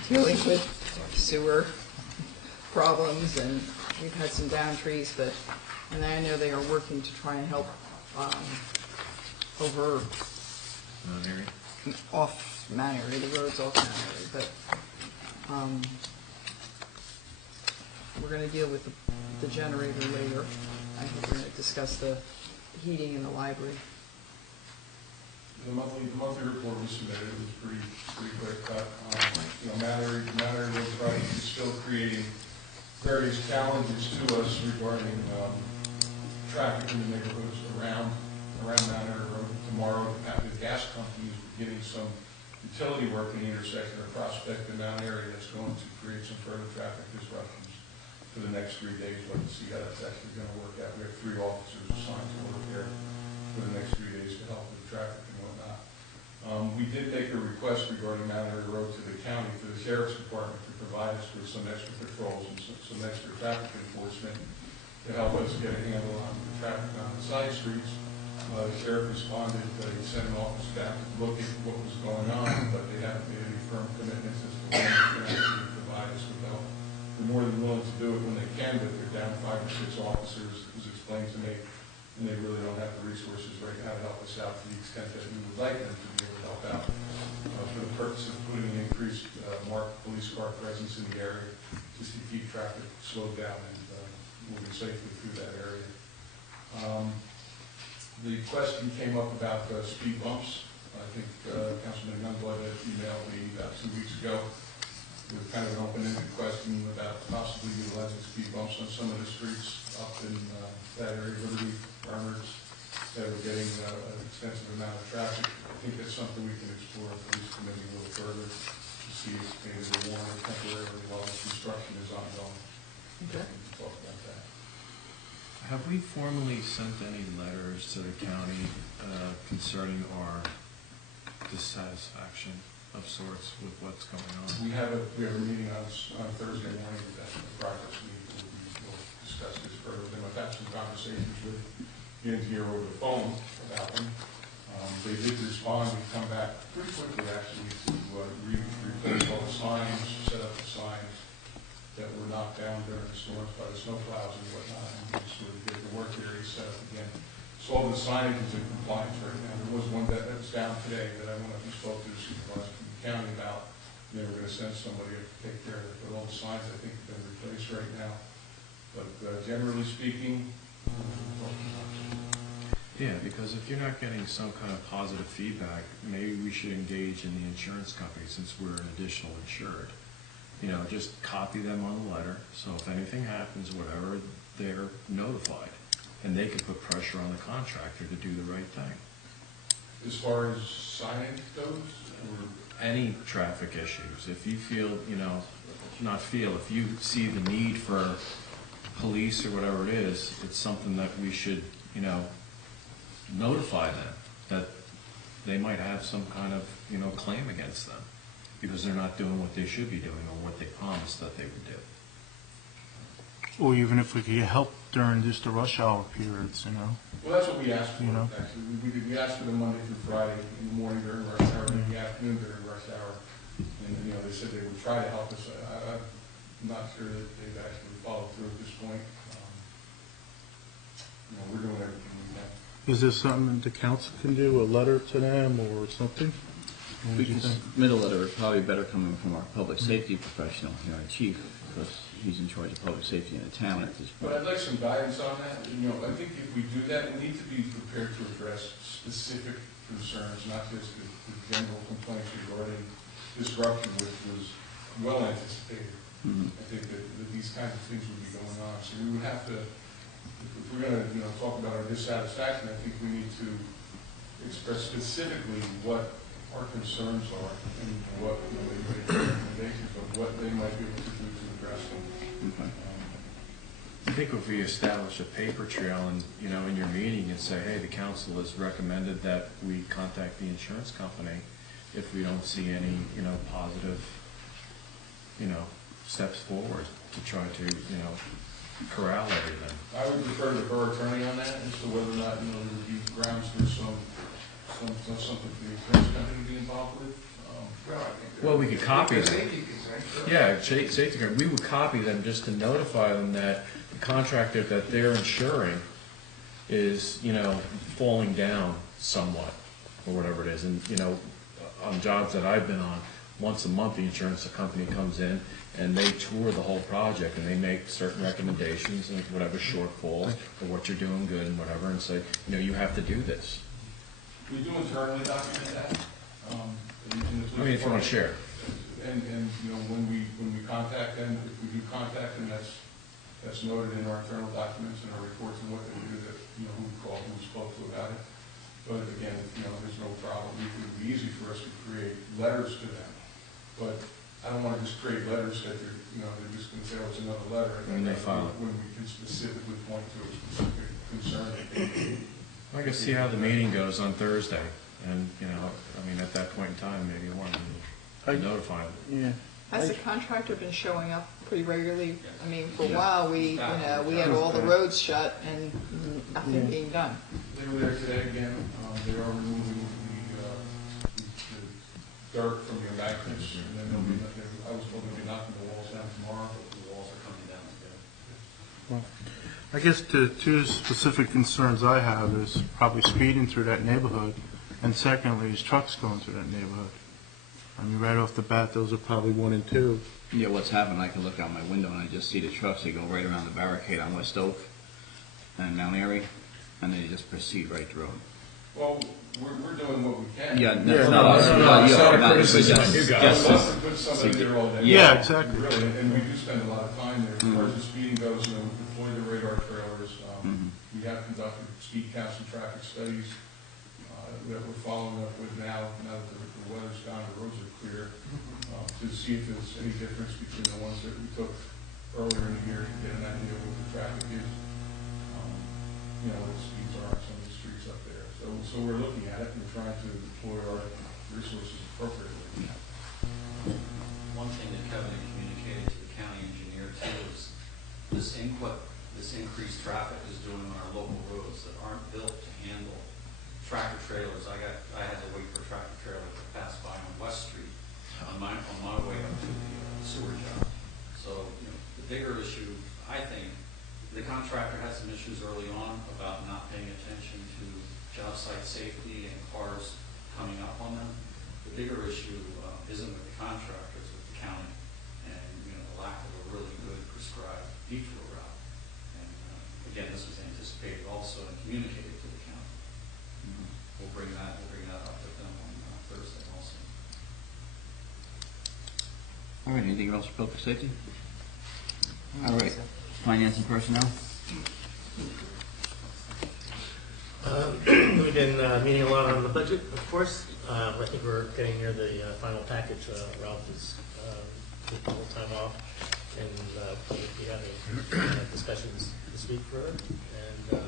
dealing with sewer problems, and we've had some down trees, but, and I know they are working to try and help over off Mount Airy, the roads off Mount Airy, but we're going to deal with the generator later. I think we're going to discuss the heating in the library. The monthly report we submitted was pretty clear cut. Mount Airy Road project is still creating various challenges to us regarding traffic in the neighborhoods around Mount Airy Road. Tomorrow, the gas company is beginning some utility work in the intersection of Prospect and Mount Airy that's going to create some further traffic disruptions for the next 3 days. We'll have to see how that's actually going to work out. We have 3 officers assigned to work there for the next 3 days to help with traffic and whatnot. We did make a request regarding Mount Airy Road to the county, for the sheriff's department, to provide us with some extra patrols and some extra traffic enforcement to help us get a handle on the traffic on the side streets. The sheriff responded, he sent an office staff to look at what was going on, but they haven't made any firm commitments as to when they can actually provide us with help. They're more than willing to do it when they can, but they're down 5 or 6 officers, it was explained to me, and they really don't have the resources right now to help us out to the extent that we would like them to be able to help out. For the purpose of putting an increased marked police car presence in the area, just to keep traffic slowed down and moving safely through that area. The question came up about speed bumps. I think Councilman Youngblood had emailed me about 2 weeks ago with kind of an open-ended question about possibly utilizing speed bumps on some of the streets up in that area, Liberty, Farmers, that were getting an extensive amount of traffic. I think that's something we can explore in the police committee a little further to see if maybe they're warranted temporarily while the construction is ongoing. Okay. We can talk about that. Have we formally sent any letters to the county concerning our dissatisfaction of sorts with what's going on? We have a meeting on Thursday morning, that's the progress meeting. We'll discuss this further. Then I've had some conversations with the engineer over the phone about them. They did respond and come back pretty quickly, actually, to replace all the signs, set up the signs that were knocked down during the storms by the snowplows and whatnot, and sort of get the work area set up again. So all the signage is in compliance right now. There was one that was down today that I went up and spoke to the supervisor from the county about. They were going to send somebody to take care of it, but all the signs, I think, have been replaced right now. But generally speaking, Yeah, because if you're not getting some kind of positive feedback, maybe we should engage in the insurance company since we're an additional insured. Just copy them on the letter, so if anything happens, whatever, they're notified. And they can put pressure on the contractor to do the right thing. as far as signage goes, or Any traffic issues, if you feel, if you see the need for police or whatever it is, it's something that we should, notify them that they might have some kind of, claim against them because they're not doing what they should be doing or what they promised that they would do. Or even if we could get help during just the rush hour periods, well, that's what we asked for, You know. actually. We asked for the Monday through Friday, in the morning during rush hour, and in the afternoon during rush hour. And, they said they would try to help us. I'm not sure that they've actually followed through at this point. We're doing everything we can. Is there something the council can do, a letter to them or something? What We do you can think? submit a letter, probably better coming from our public safety professional here, our chief, because he's in charge of public safety in the town at this But point. I'd like some guidance on that. I think if we do that, we need to be prepared to address specific concerns, not just the general complaints regarding disruption, which was well anticipated. I think that these kinds of things would be going on. So we would have to, if we're gonna, talk about our dissatisfaction, I think we need to express specifically what our concerns are and what, maybe make recommendations of what they might be able to do to address them. Okay. I think if we establish a paper trail and, in your meeting and say, hey, the council has recommended that we contact the insurance company if we don't see any, positive, steps forward to try to, corral everything. I would refer to the borough attorney on that as to whether or not, there would be grounds for something for the insurance company to be involved with. Well, we could copy them. Yeah, safety guard. We would copy them just to notify them that the contractor that they're insuring is, falling down somewhat, or whatever it is. And, on jobs that I've been on, once a month the insurance company comes in and they tour the whole project and they make certain recommendations and whatever shortfalls or what you're doing good and whatever, and say, you have to do this. We do internally document that. If you want to share. And when we contact them, if we do contact them, that's noted in our internal documents and our reports and what they do, that, who we called, who we spoke to about it. But again, there's no problem. It would be easy for us to create letters to them. But I don't want to just create letters that they're just going to say, oh, it's another letter. And they file it. When we can specifically point to a specific concern that they need. I can see how the meeting goes on Thursday, and, at that point in time, maybe you want to notify them. Yeah. Has the contractor been showing up pretty regularly? I mean, for a while, we had all the roads shut and nothing being done. They were there today again. They are removing the dirt from the embankments, and then I was told they'll be knocking the walls down tomorrow, but the walls are coming down today. Well, I guess the two specific concerns I have is probably speeding through that neighborhood, and secondly, is trucks going through that neighborhood. I mean, right off the bat, those are probably 1 and 2. Yeah, what's happened, I can look out my window and I just see the trucks, they go right around the barricade on West Oak and Mount Airy, and they just proceed right through them. Well, we're doing what we can. Yeah, that's not us. Unless we put somebody there all day. Yeah, exactly. Really, and we do spend a lot of time there. As far as the speeding goes, we deploy the radar trailers. We have conducted speed counts and traffic studies that we're following up with now that the weather's gone, the roads are clear, to see if there's any difference between the ones that we took earlier in the year to get an idea of what the traffic is. What the speeds are on some of the streets up there. So we're looking at it and we're trying to deploy our resources appropriately. One thing that Kevin had communicated to the county engineer too is this increased traffic is doing on our local roads that aren't built to handle tractor trailers. I had to wait for a tractor trailer to pass by on West Street on my way up to the sewer job. So, the bigger issue, I think, the contractor had some issues early on about not paying attention to job site safety and cars coming up on them. The bigger issue isn't with the contractor, it's with the county and, the lack of a really good prescribed detour route. And again, this was anticipated also and communicated to the county. We'll bring that up with them on Thursday also. All right, anything else for public safety? All right, finance and personnel? We've been meeting a lot on the budget, of course. I think we're getting near the final package. Ralph is taking a little time off, and we'll be having discussions this week for it. And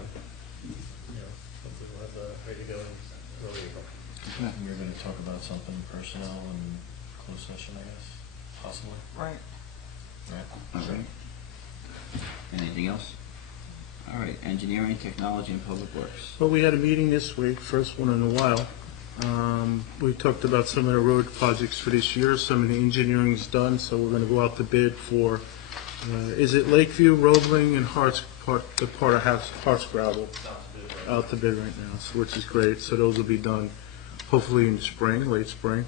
hopefully we'll have ready to go in early April. We're going to talk about something personnel and closed session, I guess, possibly. Right. Right. All right. Anything else? All right, engineering, technology, and public works. Well, we had a meeting this week, first one in a while. We talked about some of the road projects for this year. Some of the engineering's done, so we're going to go out to bid for, is it Lakeview, Roebling, and the part of Harts Gravel? Out to bid right now, so, which is great. So those will be done hopefully in spring, late spring.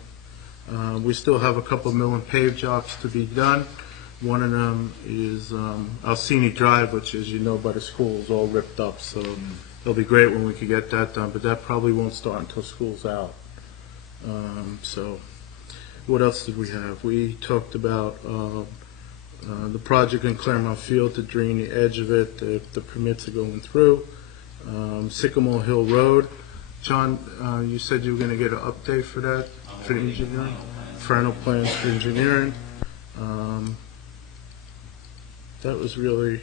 We still have a couple mill and pave jobs to be done. One of them is Alcini Drive, which, as you know, by the school is all ripped up. So it'll be great when we can get that done, but that probably won't start until school's out. So what else did we have? We talked about the project in Claremont Field to drain the edge of it, the permits are going through. Sycamore Hill Road, John, you said you were going to get an update for that, for the engineering? Final plans for engineering. That was really,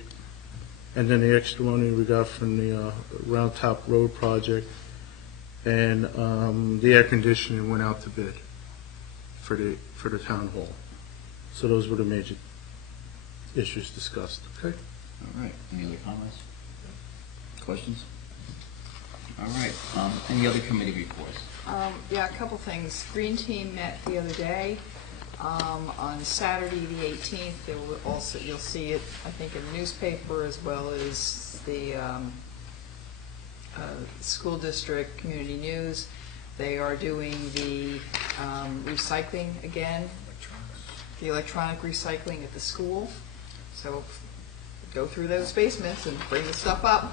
and then the extra money we got from the Round Top Road project, and the air conditioning went out to bid for the town hall. So those were the major issues discussed. Okay. All right, any other comments? Questions? All right, any other committee reports? Yeah, a couple things. Green Team met the other day. On Saturday, the 18th, there will also, you'll see it, I think, in the newspaper as well as the school district community news. They are doing the recycling again, the electronic recycling at the school. So go through those basements and bring the stuff up.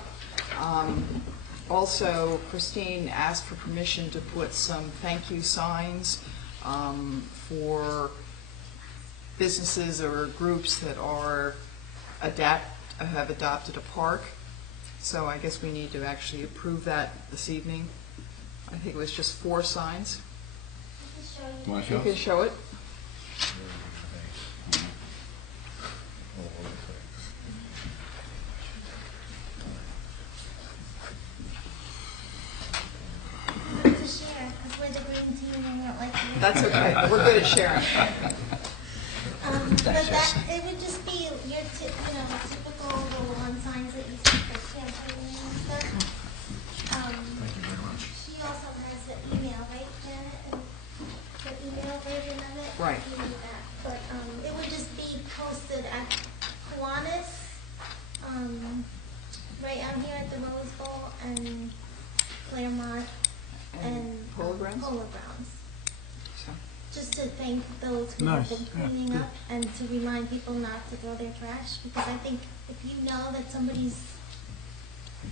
Also, Christine asked for permission to put some thank you signs for businesses or groups that are have adopted a park. So I guess we need to actually approve that this evening. I think it was just 4 signs. You want to show You us? can show it. To share, because we're the green team and we don't like to. That's okay. We're good at sharing. But that, it would just be your, typical little one signs that you see for campaigning and stuff. Thank you very much. She also has the email, right, Janet? The email version of it? Right. You need that. But, it would just be posted at Kiwanis, right out here at the Rose Bowl and Claremont and. Polo Grounds? Polo Grounds. So, Just to thank those who have been cleaning up and to remind people not to throw their trash, because I think if you know that somebody's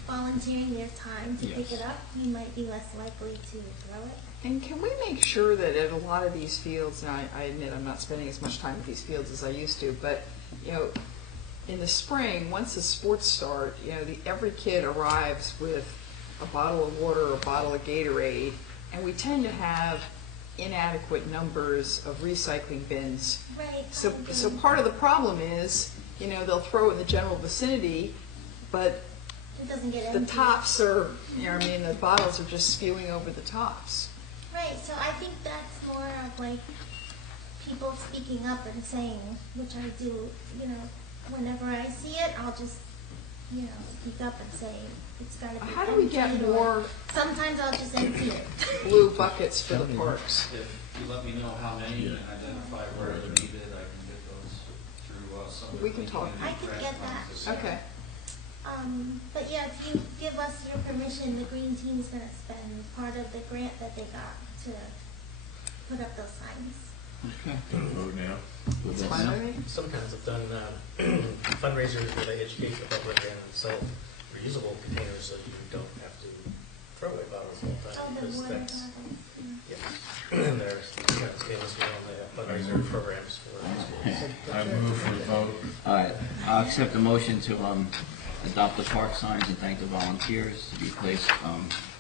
volunteering their time to pick it up, you might be less likely to throw it. And can we make sure that at a lot of these fields, and I admit I'm not spending as much time with these fields as I used to, but, in the spring, once the sports start, every kid arrives with a bottle of water or a bottle of Gatorade, and we tend to have inadequate numbers of recycling bins. Right. So part of the problem is, they'll throw it in the general vicinity, but It doesn't get the empty. tops are, the bottles are just spewing over the tops. Right, so I think that's more of like people speaking up and saying, which I do, whenever I see it, I'll just, speak up and say, it's gotta be How do we get emptied, or more sometimes I'll just empty it. blue buckets for the parks? If you let me know how many and identify where they're needed, I can get those through some of the. We can talk. I can get that. Okay. But yeah, if you give us your permission, the green team's gonna spend part of the grant that they got to put up those signs. Okay. Vote now. It's fine with me. Some towns have done fundraisers where they educate the public and sell reusable containers so you don't have to throw away bottles all the Oh, time. the because water that's- bottles. Yeah. And there's, famous on the fundraiser programs for I move for the vote. All right, I'll accept the motion to adopt the park signs and thank the volunteers to be placed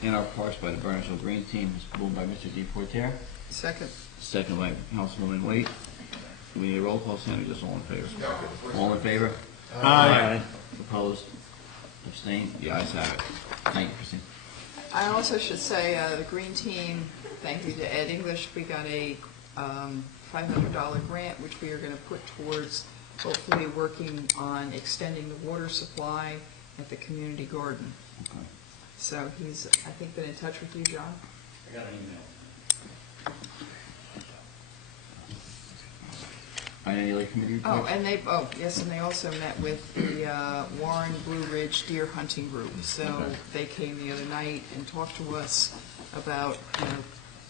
in our parks by the Burnsville Green Team. It's moved by Mr. DePorter, Second. second by Councilwoman Waite. Do we need a roll call, Sandy, just all in favor? All in favor? Aye. Opposed? Abstained? The ayes have it. Thank you, Christine. I also should say, the Green Team, thank you to Ed English, we got a $500 grant, which we are going to put towards hopefully working on extending the water supply at the community garden. Okay. So he's, I think, been in touch with you, John? I got an email. Any other committee Oh, reports? and they also met with the Warren Blue Ridge Deer Hunting Group. So they came the other night and talked to us about,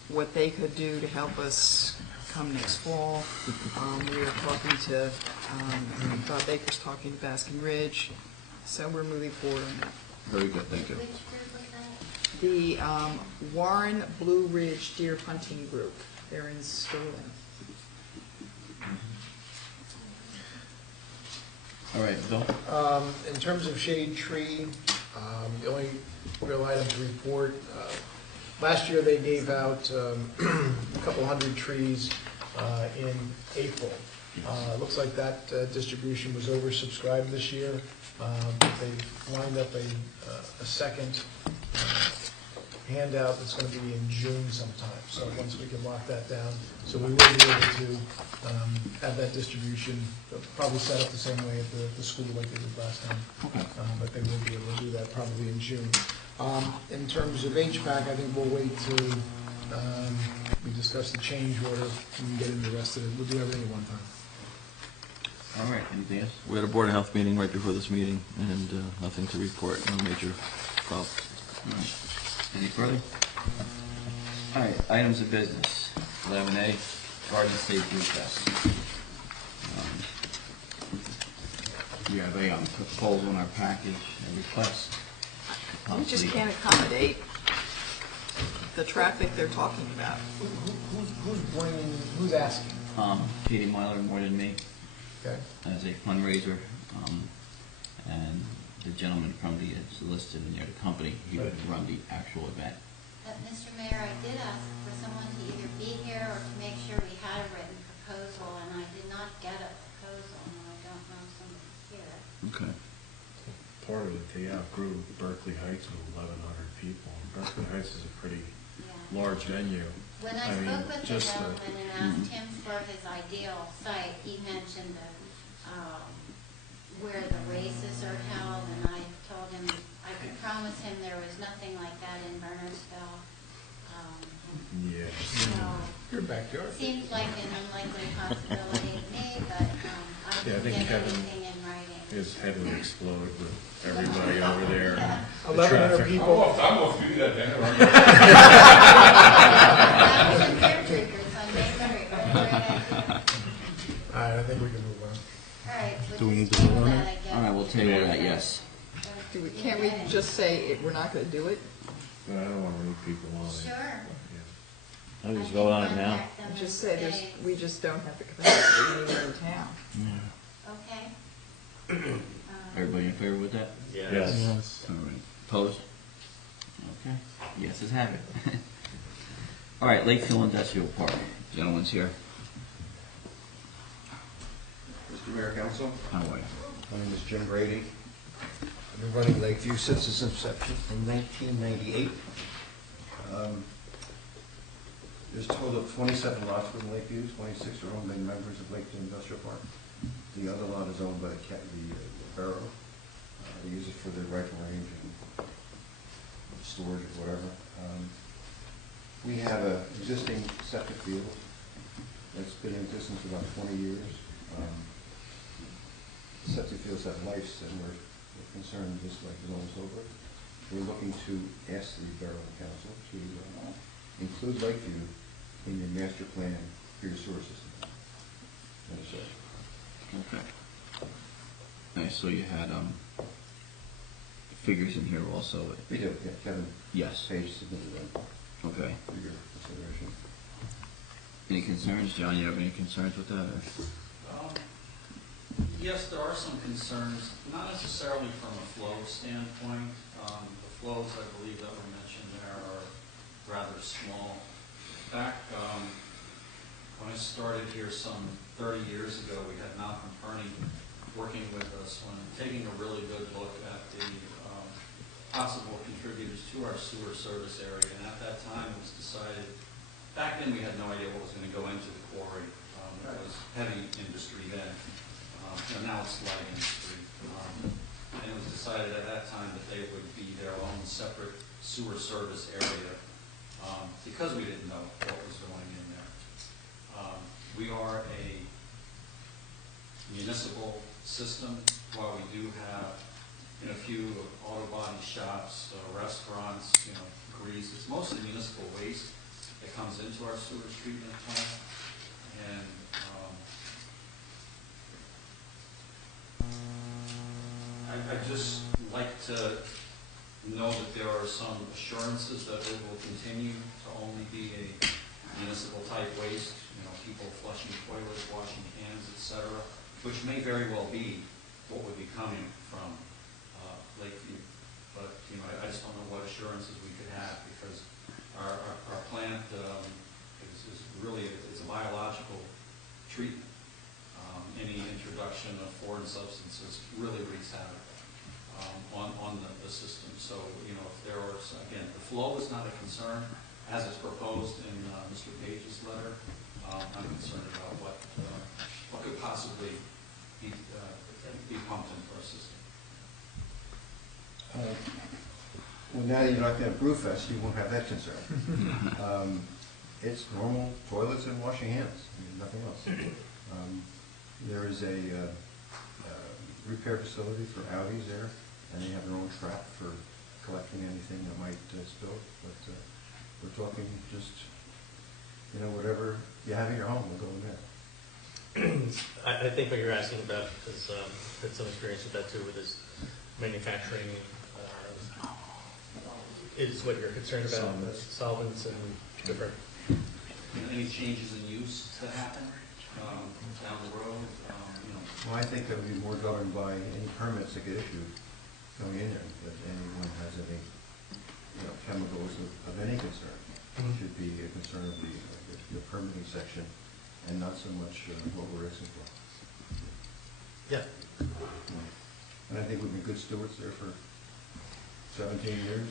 what they could do to help us come next fall. We were talking to, Bob Baker's talking to Baskin Ridge, so we're moving forward on that. Very good, thank you. Which group was that? The Warren Blue Ridge Deer Hunting Group, they're in Sterling. All right, Bill? In terms of shade tree, the only real item to report, last year they gave out a couple hundred trees in April. Looks like that distribution was oversubscribed this year. They lined up a second handout that's going to be in June sometime, so once we can lock that down. So we will be able to have that distribution, probably set up the same way at the school like they did last time. But they will be able to do that probably in June. In terms of HVAC, I think we'll wait till we discuss the change order and get into the rest of it. We'll do everything at one time. All right, anything else? We had a Board of Health meeting right before this meeting, and nothing to report, no major problems. All right. Any further? All right, items of business. 11A, Garden State Food Fest. You have a proposal in our package, a request. We just can't accommodate the traffic they're talking about. Who's asking? Katie Myler more than me Okay. as a fundraiser, and the gentleman from the solicitor near the company, he would run the actual event. Mr. Mayor, I did ask for someone to either be here or to make sure we had a written proposal, and I did not get a proposal, and I don't know if somebody's here. Okay. Part of it, they outgrew Berkeley Heights with 1,100 people. Berkeley Heights is a pretty Yeah. large venue. When I mean, spoke with the just gentleman and asked him for his ideal site, he mentioned where the races are held, and I told him I could promise him there was nothing like that in Bernardsville. Yeah. So Your backyard. it seemed like an unlikely possibility to me, but I Yeah, I didn't think get Kevin- anything in writing. His head would explode with everybody over there. Yeah. The 1,100 traffic. people. I'm off duty that day. Thousand caretakers on May 3rd. What a great idea. All right, I think we can move on. All right, Do we we'll need just to table vote on that, I guess. All right, we'll table that, yes. Can't we just say we're not going to do it? But I don't want to leave people on it. Sure. Yeah. I'll just vote on it now. Contact them Just and say say, we just don't have the capacity anywhere in town. Okay. Everybody in favor with that? Yes. Yes. All right. Opposed? Okay. Yes, it's have it. All right, Lakeville Industrial Park. Gentlemen's here. Mr. Mayor, Council, How are you? my name is Jim Brady. I've been running Lakeview since its inception in 1998. There's a total of 27 lots within Lakeview, 26 are owned by members of Lakeview Industrial Park. The other lot is owned by the borough. They use it for their rifle range and storage or whatever. We have an existing septic field that's been in existence for about 20 years. Septic fields have lives, and we're concerned, just like the ones over. We're looking to ask the Borough Council to include Lakeview in your master plan for your sewer system. That's it. Okay. Nice, so you had figures in here also. We do, yeah, Kevin Yes. Page submitted them Okay. for your consideration. Any concerns? John, you have any concerns with that? Or? Yes, there are some concerns, not necessarily from a flow standpoint. The flows, I believe, that were mentioned there are rather small. Back when I started here some 30 years ago, we had Malcolm Perney working with us when taking a really good look at the possible contributors to our sewer service area. And at that time, it was decided, back then we had no idea what was going to go into the quarry. It was heavy industry then. Now it's light industry. And it was decided at that time that they would be their own separate sewer service area because we didn't know what was going in there. We are a municipal system. While we do have a few auto body shops, restaurants, grease, it's mostly municipal waste that comes into our sewage treatment plant. And I'd just like to know that there are some assurances that it will continue to only be a municipal type waste, people flushing toilets, washing cans, etc., which may very well be what would be coming from Lakeview. But, you know, I just don't know what assurances we could have, because our plant is really, it's a biological treatment. Any introduction of foreign substances really wreaks havoc on the system. So, you know, if there were, again, the flow is not a concern, as it's proposed in Mr. Page's letter. I'm concerned about what could possibly be pumped into our system. Well, now that you're not going to Brewfest, you won't have that concern. It's normal toilets and washing hands, I mean, nothing else. There is a repair facility for Audis there, and they have their own trap for collecting anything that might spill. But we're talking just, you know, whatever you have in your home will go in there. I think what you're asking about is, had some experience with that too, with this manufacturing, is what you're concerned about, the solvents and different. Any changes in use that happen down the road? You know. Well, I think that would be more governed by any permits that get issued going in there, that anyone has any, you know, chemicals of any concern. It should be a concern of the permitting section, and not so much what we're asking for. Yeah. And I think we've been good stewards there for 17 years.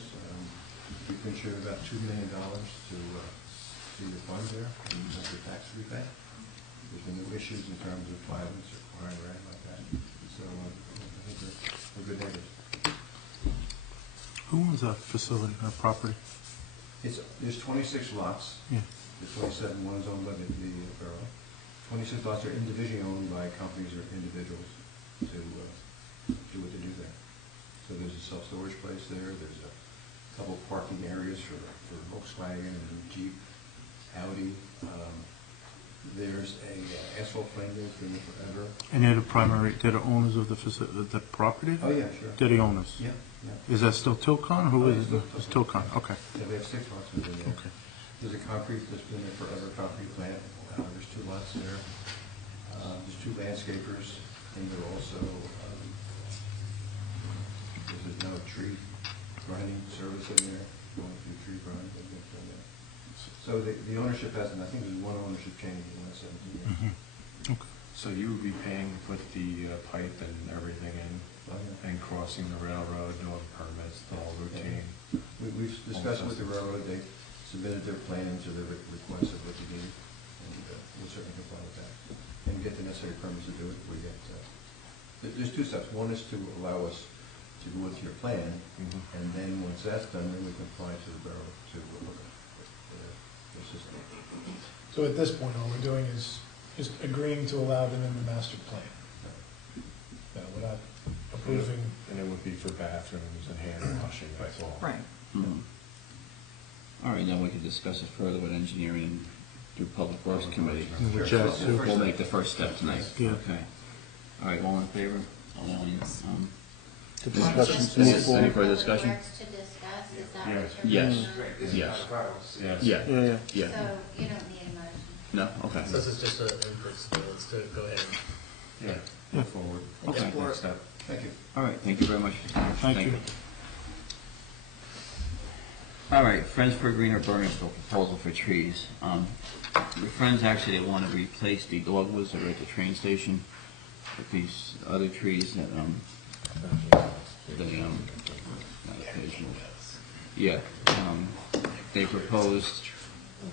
We've contributed about $2 million to the fund there, in terms of tax rebate. There's been no issues in terms of violence or crime or anything like that. So I think we're good neighbors. Who owns that facility, that property? There's 26 lots. Yeah. The 27 ones owned by the borough. 26 lots are individually owned by companies or individuals to do what they do there. So there's a self-storage place there. There's a couple parking areas for Volkswagen and Jeep, Audi. There's a asphalt plant that's been there forever. And they're the owners of the property? Oh, yeah, sure. They're the owners? Yeah, yeah. Is that still Tilcon? Who is it? It's It's Tilcon, okay. Yeah, we have 6 lots within there. Okay. There's a concrete that's been there forever, concrete plant. There's 2 lots there. There's 2 landscapers, and there also, there's now a tree grinding service in there, going through tree grinding. So the ownership hasn't, I think there's 1 ownership change in the last 17 years. Okay. So you would be paying to put the pipe and everything in, Oh, yeah. and crossing the railroad, doing permits, the whole routine? We've discussed with the railroad, they submitted their plans or their requests of what you need, and we'll certainly comply with that. And get the necessary permits to do it. We get, there's 2 steps. One is to allow us to go with your plan, and then once that's done, then we comply to the borough to look at the system. So at this point, all we're doing is just agreeing to allow them in the master plan. No, we're not approving. And it would be for bathrooms and hand washing, that's all. Right. All right, then we can discuss it further with engineering and through Public Works Committee. With Jazz, too. We'll make the first step tonight. Yeah. Okay. All right, all in favor? The discussions Any move forward. further discussion? Works to discuss, is that Yeah. what you're? Yes. doing? Yes. Yes. Yeah, Yeah. yeah. So you don't need a motion. No, okay. So this is just let's go ahead. Yeah, move forward. Okay. Next step. Thank you. All right, thank you very much. Thank you. All right, Friends for a Greener Burnersville proposal for trees. The Friends actually want to replace the dogwoods that are at the train station with these other trees that, they proposed,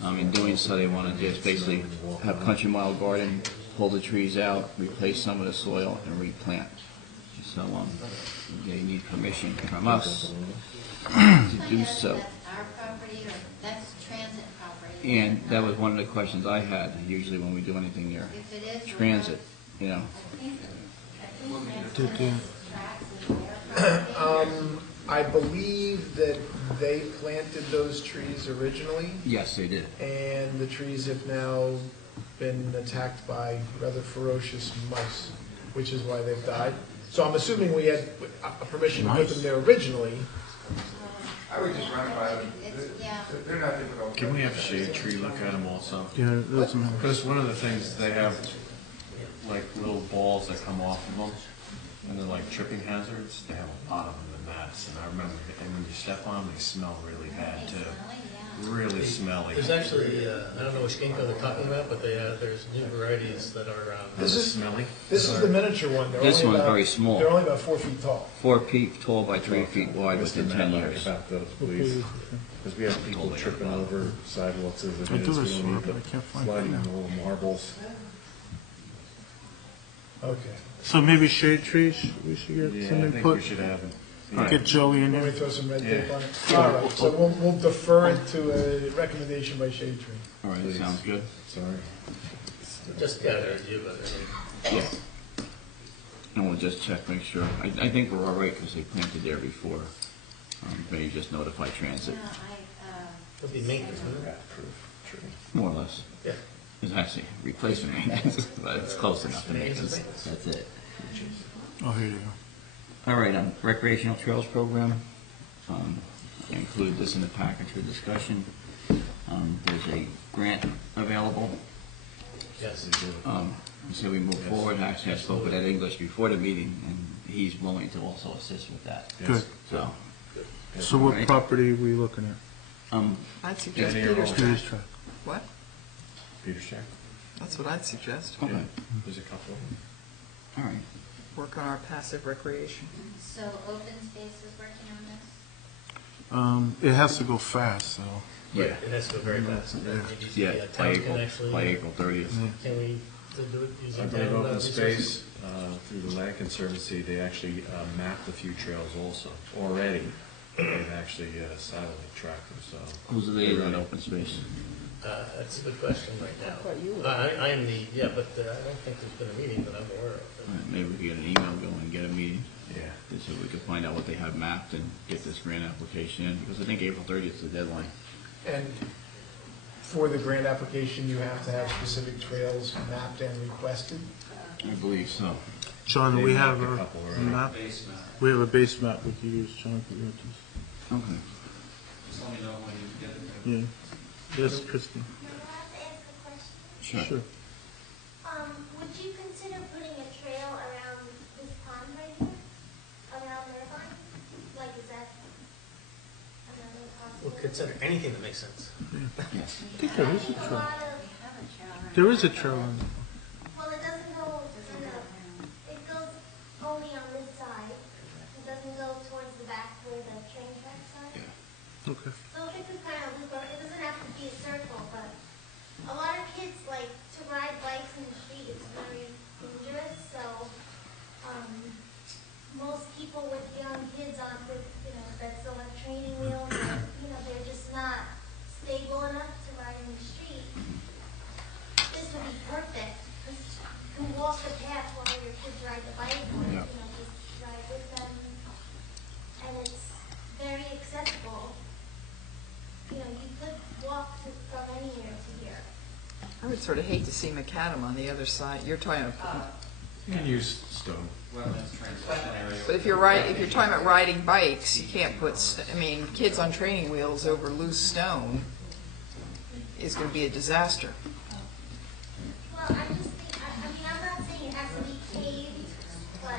in doing so, they want to just basically have Country Mile Garden pull the trees out, replace some of the soil, and replant. So, they need permission from us to do so. That's our property, or that's transit property? And that was one of the questions I had, usually when we do anything there. If it is. Transit, you know. I think Did, transit tracks is their property. I believe that they planted those trees originally, Yes, they did. and the trees have now been attacked by rather ferocious mice, which is why they've died. So I'm assuming we had a permission to put them there originally. I would just run it by them. Yeah. They're not difficult. Can we have Shade Tree look at them also? Yeah, that's, Because one of the things, they have like little balls that come off of them, And then like tripping hazards, they have a lot of them in mats, and I remember, and when you step on them, they smell really bad too. Really smelly. There's actually, I don't know which ginkgo they're talking about, but there's new varieties that are, This is smelly. This is the miniature one. They're This only one's about- very small. They're only about 4 feet tall. 4 feet tall by 3 feet wide within 10 years. About those, please. Because we have people tripping over sidewalks as it I do is. We this don't one, need but the I can't find it sliding now. little marbles. Okay. So maybe shade trees, we should get Yeah, some I think we input, should have it. get Joey in Want me here. to throw some red Yeah. tape on it? All right, so we'll defer it to a recommendation by Shade Tree. All right, Please. sounds good. Sorry. just got a review, but Yeah. And we'll just check, make sure. I think we're all right because they planted there before. Maybe just notify transit, it'll be maintenance, wouldn't it? True. more or less. Yeah. It's actually replacement maintenance, but it's close enough to maintenance. That's it. Oh, here you go. All right, recreational trails program. I included this in the package for discussion. There's a grant available. Yes. So we move forward. Actually, I spoke with Ed English before the meeting, and he's willing to also assist with that. Good. So, So what Right. property are we looking at? I'd suggest Any or Peter's all? track. Peters Track. What? Peter Shack? That's what I'd suggest. okay, There's a couple of them. all right. Work on our passive recreation. So Open Space is working on this? It has to go fast, so. Yeah, It has to go very fast. And maybe yeah, the by town can actually, April 30th. can we do it I using believe town Open resources? Space, through the Land Conservancy, they actually mapped a few trails also, already. They've actually satellite tracked them, so. Who's the leader on open space? That's a good question right now. I thought you were. I am the, yeah, but I don't think there's been a meeting that I'm aware of. All right, maybe we could get an email going and get a meeting, Yeah. so we could find out what they have mapped and get this grant application in, because I think April 30th is the deadline. And for the grant application, you have to have specific trails mapped and requested. I believe so. John, They we marked have a a couple already. map, Base map. we have a base map we can use, John, if you want this. Okay. Just let me know when you get it. Yeah. Yes, Christie. Now, I have to ask a question. Sure. Would you consider putting a trail around this pond right here? Around Irvine? Like, is that another We'll possibility? consider anything that makes sense. Yes. I think there is a A trail. lot of, There is a trail on the well, it doesn't go in the, it goes only on this side. It doesn't go towards the back where the train tracks are. Okay. So if it could kind of loop, it doesn't have to be a circle, but a lot of kids like to ride bikes in the street, it's very dangerous, so, most people with young kids on, with, that still have training wheels, or, they're just not stable enough to ride in the street. This would be perfect, because you can walk the path while your kids ride the bike, or, Yeah. just ride with them, and it's very accessible. You could walk from anywhere to here. I would sort of hate to see macadam on the other side. You're talking about, You can use stone. Wetlands transition area. but if you're talking about riding bikes, you can't put, kids on training wheels over loose stone is going to be a disaster. Well, I just think, I'm not saying it has to be paved, but,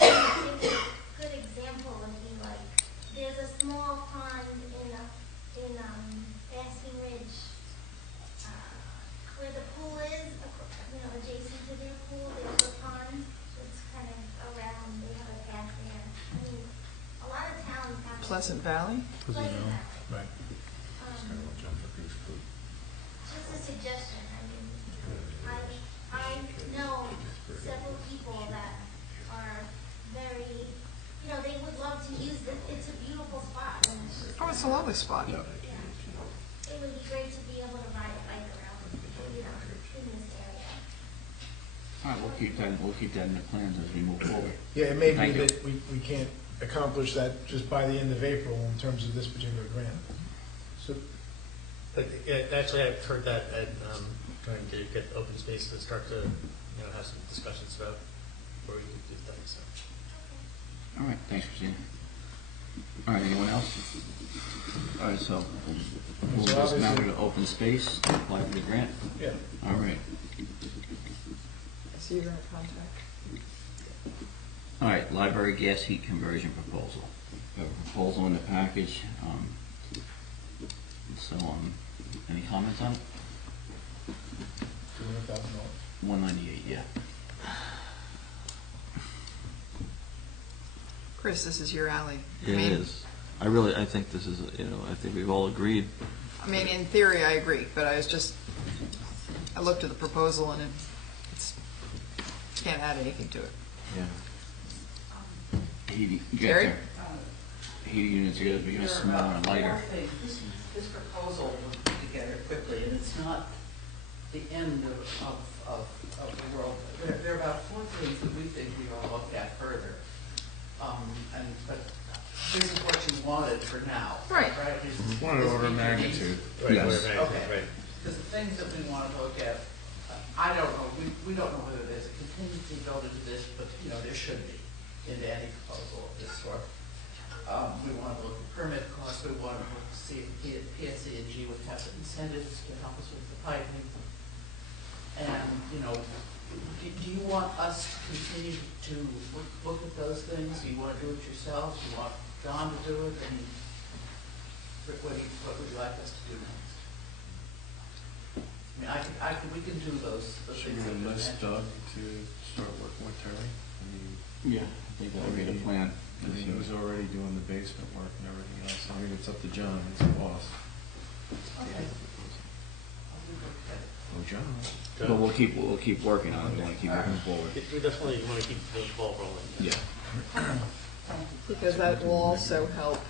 I think a good example would be like, there's a small pond in Basking Ridge, where the pool is, adjacent to their pool, there's a pond that's kind of around, they have a path there. A lot of towns have. Pleasant Valley? Pleasant Valley. Right. Just a suggestion, I know several people that are very, they would love to use it, it's a beautiful spot, and it's just, Oh, it's a lovely spot. it would be great to be able to ride a bike around, in this area. All right, we'll keep that in the plans as we move forward. Yeah, it may be Thank you. that we can't accomplish that just by the end of April in terms of this particular grant. So, But actually, I've heard that at, trying to get open space to start to, have some discussions about where we could do things, so. All right, thanks, Christina. All right, anyone else? All right, so we'll move So this matter obviously- to open space, to apply for the grant. yeah. All right. receiver and contact. All right, library gas heat conversion proposal. We have a proposal in the package. Any comments on it? $200,000. 198, yeah. Chris, this is your alley. It is. I think this is, I think we've all agreed. I mean, in theory, I agree, but I looked at the proposal and it's, can't add anything to it. Yeah. Heating, Gary? heating units are going to be smaller and lighter. This proposal was put together quickly, and it's not the end of the world. There are about 4 things that we think we ought to look at further. But this is what you wanted for now. Right. One order of magnitude. Right, Yes. right, right, Okay. right. Because the things that we want to look at, I don't know, we don't know whether there's a contingency built into this, but, there should be into any proposal of this sort. We want to look at permit costs, we want to look to see if PSE&G would have the incentives to help us with the piping. And, do you want us to continue to look at those things? Do you want to do it yourselves? Do you want John to do it? And what would you like us to do next? I mean, we can do those Should things. we that you enlist mentioned. Doug to start working with Terry? Yeah, I think that would be the plan. He was already doing the basement work and everything else. I mean, it's up to John, he's the boss. Okay. I'll do that. Oh, John. But we'll keep working on it. We want to keep moving forward. We definitely want to keep the ball rolling. Yeah. Because that will also help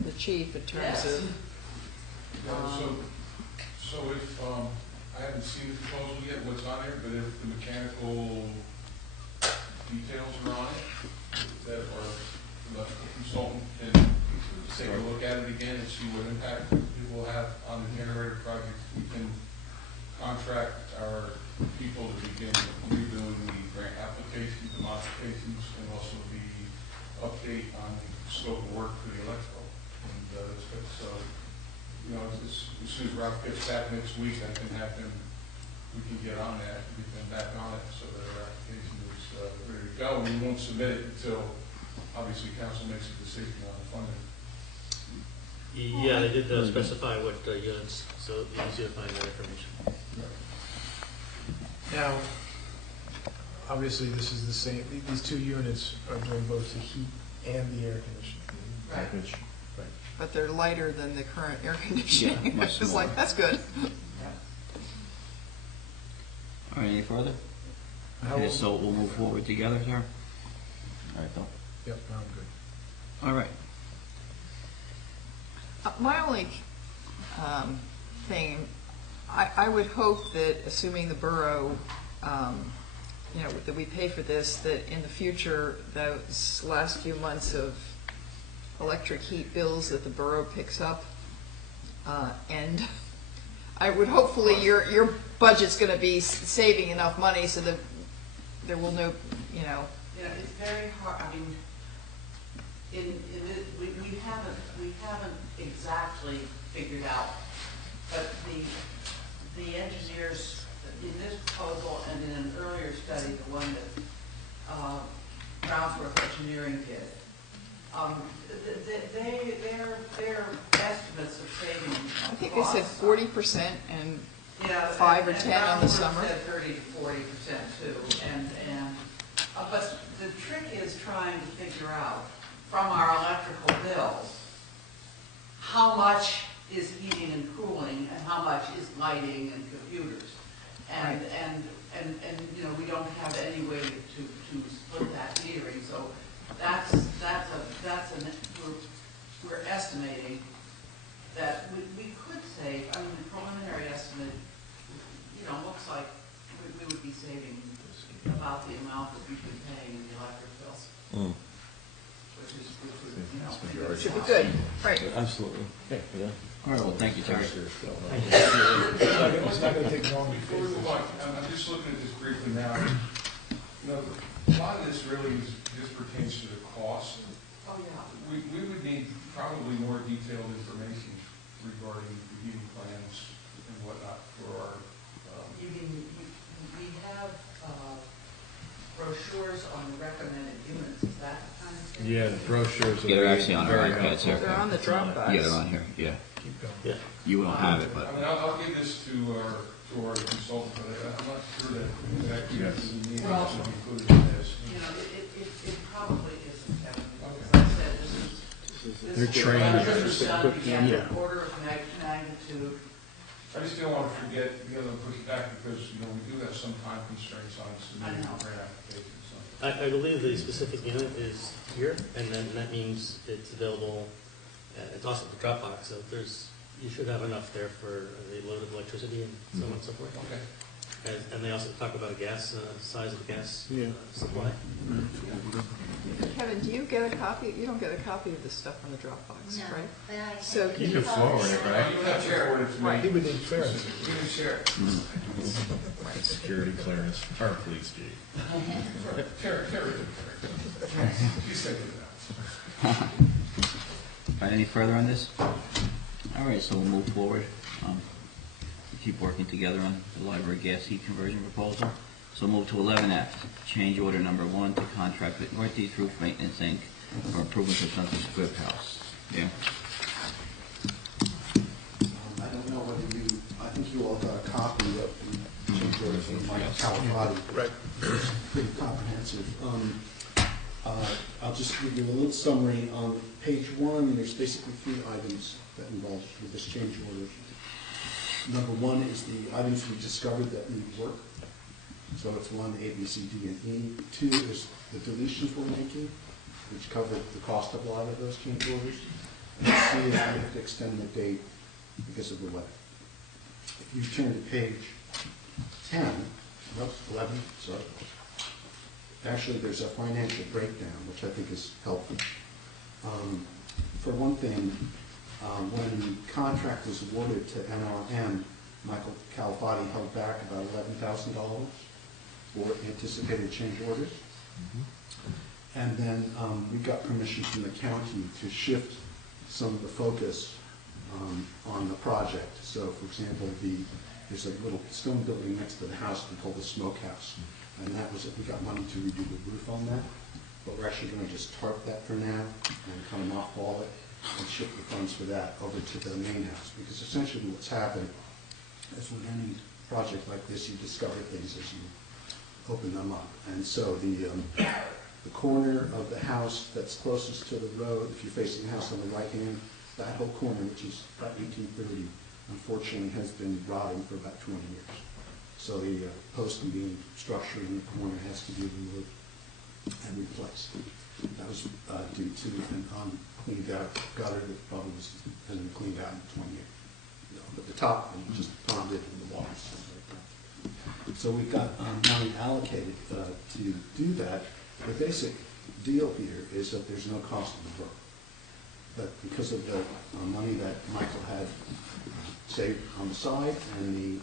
the chief in terms of, So if, I haven't seen the proposal yet, what's on there, but if the mechanical details are on it, that our electrical consultant can take a look at it again and see what impact it will have on the generator project, we can contract our people to begin redoing the grant applications, the modifications, and also the update on the scope of work for the electrical. And as soon as Ralph gets back next week, I can have him, we can get on that, get them back on it so that our application is ready to go. And we won't submit it until, obviously, council makes a decision on the funding. Yeah, they did specify what units, so it's easy to find that information. Now, obviously, this is the same, these 2 units are doing both the heat and the air conditioning. Package. but they're lighter than the current air conditioning. Yeah, much It's like, smaller. that's good. All right, any further? How Okay, will- so we'll move forward together, sir? All right, Bill? Yep, no, I'm good. All right. My only thing, I would hope that, assuming the borough, that we pay for this, that in the future, those last few months of electric heat bills that the borough picks up end. I would hopefully your budget's going to be saving enough money so that there will no, It's very hard, I mean, we haven't exactly figured out, but the engineers in this proposal and in an earlier study, the one that Brownsworth Engineering did, their estimates of saving I think they said 40% and Yeah, 5 or and 10 on the Brownsworth summer. said 30 to 40% too, but the trick is trying to figure out from our electrical bills, how much is heating and cooling and how much is lighting and computers. And we don't have any way to split that metering, so we're estimating that we could save, I mean, the preliminary estimate, looks like we would be saving about the amount that we've been paying in the electric bills. Which would, should be good. Right. Absolutely. Yeah. All right, well, thank you, Terry. It's not going to take long. Before we move on, I'm just looking at this briefly now. A lot of this really just pertains to the cost. Oh, yeah. We would need probably more detailed information regarding the heating plans and whatnot for our, You mean, we have brochures on the recommended units, is that the kind of thing? Yeah, the brochures. Yeah, they're actually on our very iPads helpful. here. They're on the Dropbox. Yeah, they're on here, yeah. Keep going. Yeah. You don't have it, I but mean, I'll give this to our consultant, but I'm not sure that exactly Yes. the meeting Well, should be included in this. You know, it probably isn't, Kevin, because I said this They're is. trained. This is done to get Yeah. the order of magnitude. I just don't want to forget, be able to push back, because, you know, we do have some time constraints on submitting I know. grant applications, so. I believe the specific unit is here, and then that means it's available, it's also the Dropbox, so you should have enough there for the load of electricity and so on and so forth. Okay. And they also talk about gas, size of the gas Yeah. supply. Kevin, do you get a copy? You don't get a copy of this stuff on the Dropbox, No, right? but I. So I You can forward it, right? You have to forward it to me. He would need clearance. You can share it. Security clearance, our police chief. Carry it. He's taking it out. All right, any further on this? All right, so we'll move forward. Keep working together on the library gas heat conversion proposal. So move to 11F, change order number 1 to contract with Northeast Roof Maintenance, Inc. for improvements of Central Square House. Yeah? I don't know whether I think you all got a copy of the change order from Mike Calafati. Right. It's pretty comprehensive. I'll just give you a little summary. On page 1, there's basically 3 items that involve with this change order. Number 1 is the items we discovered that need work. So it's 1, A, B, C, D, and E. 2 is the deletions we're making, which cover the cost of a lot of those change orders. And C is we have to extend the date because of the weather. If you turn to page 10, 11, sorry. Actually, there's a financial breakdown, which I think is helpful. For one thing, when the contract was awarded to NRM, Michael Calafati held back about $11,000 for anticipated change orders. And then we got permission from the county to shift some of the focus on the project. So, for example, there's a little stone building next to the house we call the smokehouse. And that was, we got money to redo the roof on that. But we're actually going to just tarp that for now and kind of mothball it and shift the funds for that over to the main house. Because essentially what's happened is with any project like this, you discover things as you open them up. And so the corner of the house that's closest to the road, if you're facing the house on the right hand, that whole corner, which is about 1830, unfortunately has been rotting for about 20 years. So the post and beam structure in the corner has to be removed and replaced. That was due to an uncleaned out gutter that probably hasn't been cleaned out in 20 years. But the top one just ponded in the water. So we've got money allocated to do that. The basic deal here is that there's no cost of the work. But because of the money that Michael had saved on the side and the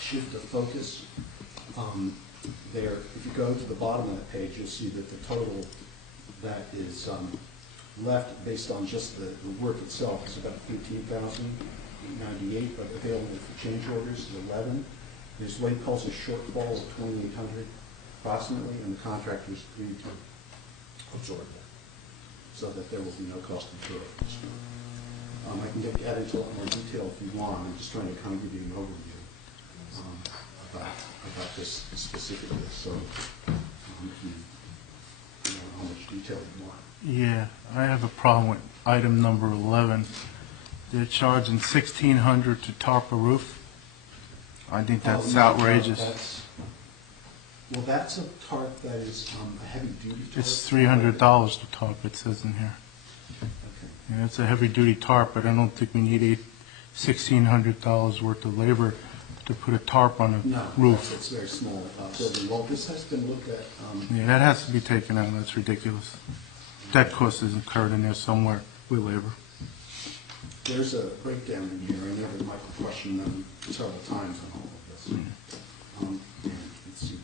shift of focus, there, if you go to the bottom of the page, you'll see that the total that is left based on just the work itself is about $18,098, but available for change orders is 11. There's what he calls a shortfall of 2,800 approximately, and the contractors agreed to absorb that, so that there will be no cost incurred. I can get into a lot more detail if you want. I'm just trying to kind of give you an overview about this specifically. So, if you know how much detail you want. Yeah, I have a problem with item number 11. They're charging $1,600 to tarp a roof. I think that's outrageous. That's a tarp that is a heavy-duty tarp. It's $300 to tarp, it says in here. Okay. Yeah, it's a heavy-duty tarp, but I don't think we need $1,600 worth of labor to put a tarp on a No, roof. it's very small building. Well, this has been looked at. Yeah, that has to be taken out, that's ridiculous. That cost is incurred in there somewhere with labor. There's a breakdown in here. I know that Michael questioned them several times on all of this. And let's see,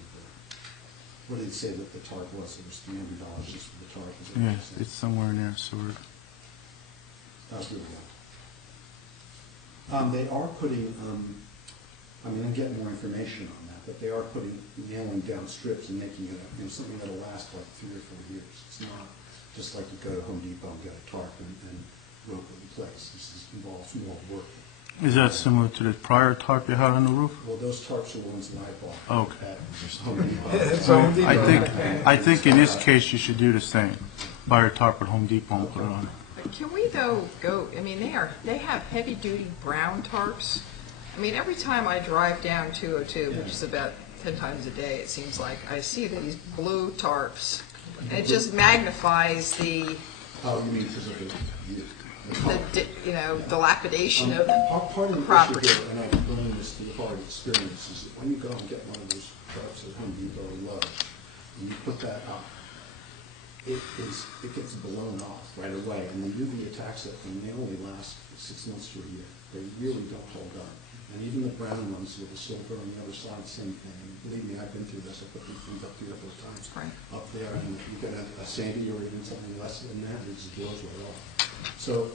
what did he say that the tarp was? It was $300 just for the tarp. Is that what Yeah, you said? it's somewhere in there, so That's really good. They are putting I mean, I'm getting more information on that, but they are nailing down strips and making it, something that'll last like 3 or 4 years. It's not just like you go to Home Depot and get a tarp and rope it in place. Involves more work. Is that similar to the prior tarp you had on the roof? Well, those tarps are the ones that I bought. Okay. At Home Depot. It's Home Depot. I think in this case, you should do the same. Buy a tarp at Home Depot and put it on. Can we though go, I mean, they have heavy-duty brown tarps. I mean, every time I drive down 202, which is about 10 times a day, it seems like, I see these blue tarps. And it just magnifies the, Oh, you mean because of dilapidation of part of the the property. issue here, and I've learned this through hard experience, is that when you go and get one of those tarps at Home Depot or Lowe's, and you put that up, it gets blown off right away, and the UV attacks it, and they only last 6 months to a year. They really don't hold up. And even the brown ones with the silver on the other side, same thing. And believe me, I've been through this. I put these things up 3 or 4 times up there, and you get a sandy or even something less than that, it just blows right off. So,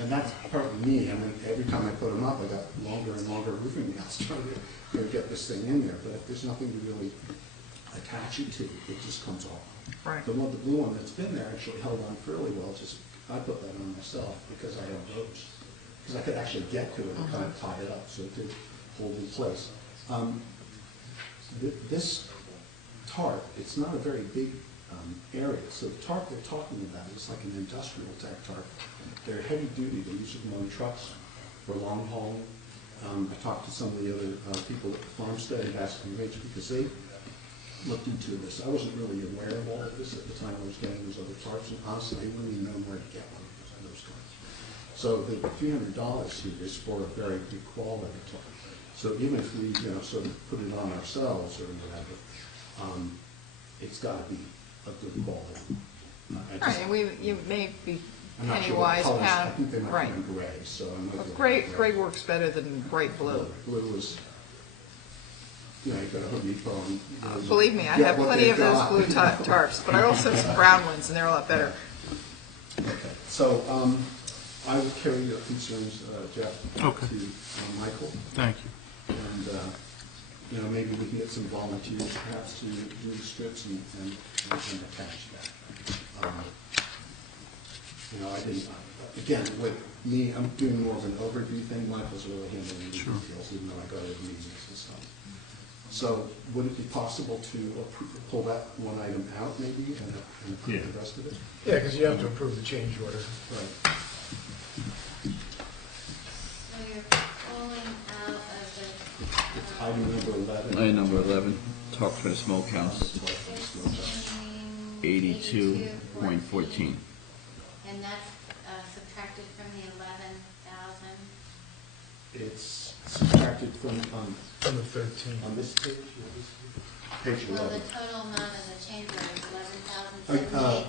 and that's partly me. I mean, every time I put them up, I got longer and longer roofing nails trying to get this thing in there. But if there's nothing to really attach it to, it just comes off. Right. The blue one that's been there actually held on fairly well. I put that on myself because I have those. Because I could actually get to it and kind of tie it up, so it did hold in place. This tarp, it's not a very big area, so the tarp they're talking about is like an industrial type tarp. They're heavy duty, they use them on trucks for long hauling. I talked to some of the other people at the farmstead and asked them rates because they looked into this. I wasn't really aware of all of this at the time I was getting those other tarps, and honestly, I wouldn't even know where to get one of those kinds. So the $300 here is for a very good quality tarp. So even if we, sort of put it on ourselves or whatever, it's got to be a good quality. Right, and you may be I'm not penny sure what wise, colors. I pound, think they might right. be in gray, so I'm not. Gray works better than bright blue. Blue is, you got a Home Depot and. Believe me, I get have what plenty they've of those got. blue tarps, but I also have some brown ones, and they're a lot better. Okay, so I will carry your concerns, Jeff, Okay. to Michael, Thank you. and maybe we can get some volunteers perhaps to do the strips and attach that. I didn't. Again, with me, I'm doing more of an overview thing. Michael's really handling the details, even though I go to the meetings and stuff. So would it be possible to pull that one item out maybe and approve the rest of it? Yeah, because you have to approve the change order. Right. So you're pulling out of the. Item number 11. Item number 11, tarp for the smokehouse, 82.14. And that's subtracted from the 11,000. It's subtracted from, From the 13. on this page, page Well, 11. the total amount of the change order is $11,078,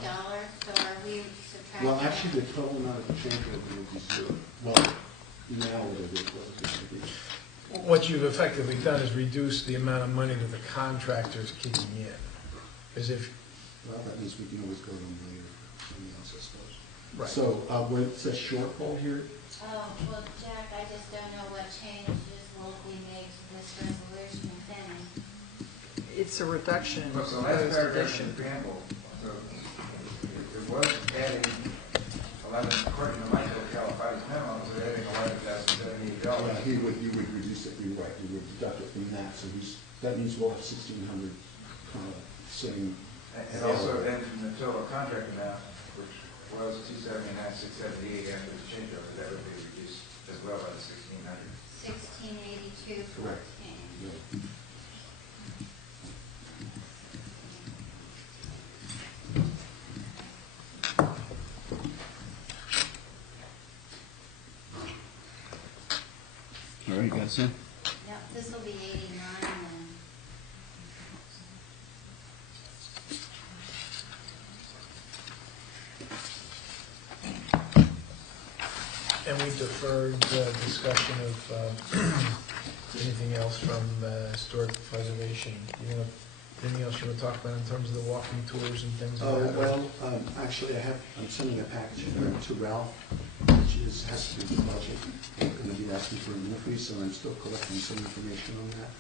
so are we subtracting? Well, actually, the total amount of the change order would be 0. Well, now what it is, what it's going to be. What you've effectively done is reduce the amount of money that the contractor's kicking in. As if, Well, that means we can always go to them later, something else, I suppose. right. So, where it says shortfall here, Oh, well, Jack, I just don't know what changes will be made to this resolution, if any. It's a reduction in Well, so proposed last paragraph addition. is preamble, so it was adding 11, according to Michael Califati's memo, it was adding $11,078. he would reduce it, you're right, he would deduct it from that, so that means we'll have 1,600 sitting. And also then from the total contract amount, which was $279,678 after the change over, that would be reduced as well by the 1,600. 1682. Correct. Yeah. All right, that's it. Yep, this will be 89 then. And we deferred the discussion of anything else from historic preservation. Anything else you want to talk about in terms of the walking tours and things like that? Well, actually, I'm sending a package to Ralph which has to do with the budget. We're going to be asking for an increase, and I'm still collecting some information on that.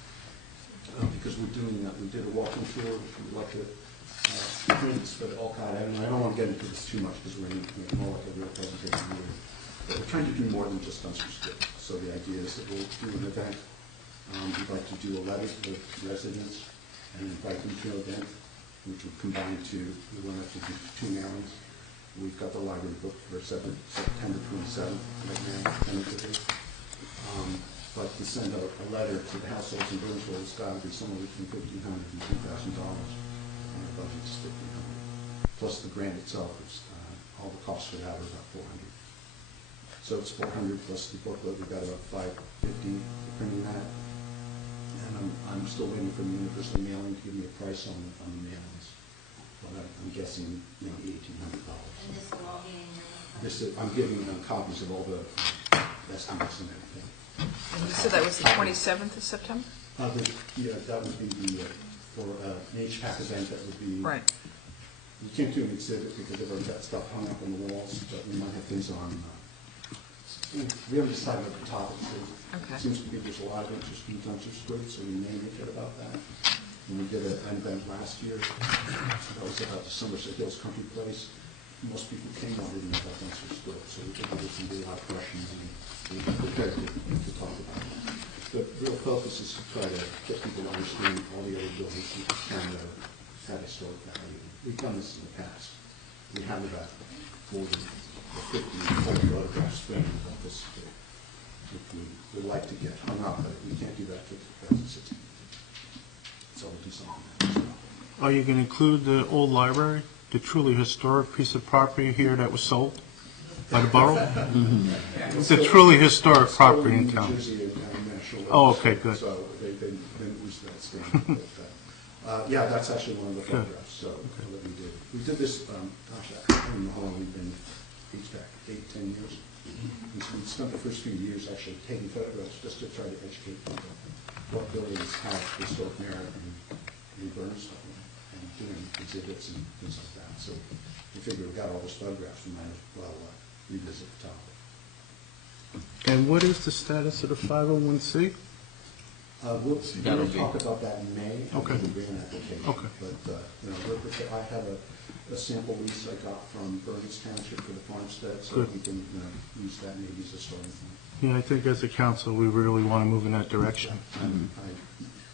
Because we did a walking tour, we'd like to print this for the Olcott, and I don't want to get into this too much because we're going to make more like a real presentation here. But we're trying to do more than just dumpster strips. So the idea is that we'll do an event. We'd like to do a letter to the residents and invite them to an event, which would combine we want to do 2 mailings. We've got the library booked for September 27th, right now, tentatively. But to send a letter to the households in Burnsville, it's got to be somewhere between $1,500 and $2,000. Our budget's $1,500. Plus the grant itself is, all the costs for that are about $400. So it's $400 plus the booklet. We've got about $550 for printing that. And I'm still waiting for the Universal Mailing to give me a price on the mailings. But I'm guessing, $1,800. And this will all be in your... I'm giving them copies of all the estimates and everything. And you said that was the 27th of September? Yeah, that would be for an HVAC event. That would be Right. We can't do an exhibit because they've already got stuff hung up on the walls, but we might have things on. We haven't decided what the topic is. Okay. It seems to be there's a lot of interest in dumpster strips, so we may make it about that. And we did an event last year. That was about the Somerset Hills Country Place. Most people came on didn't know about dumpster strips, so we think there's going to be a lot of questions and we're prepared to talk about it. The real focus is to try to get people to understand all the other buildings in Canada have historic value. We've done this in the past. We have about 40 or 50 photographs framed about this, which we would like to get hung up, but we can't do that for 2016. So we'll do something. Are you going to include the old library, the truly historic piece of property here that was sold by the borough? It's a truly historic property in town. Oh, okay, good. So they didn't lose that standing. Yeah, that's actually one of the photographs. So that we did. We did this, gosh, I don't know how long we've been HVAC, 8-10 years. And so we spent the first few years actually taking photographs just to try to educate people what buildings have historic merit in Burnsville and doing exhibits and things like that. So we figured we got all those photographs, we might as well revisit the topic. And what is the status of the 501c? We'll talk about that in May. Okay. We'll bring an application. Okay. But, I have a sample lease I got from Burns Township for the farmstead, so Good. we can use that maybe as a starting point. Yeah, I think as a council, we really want to move in that direction.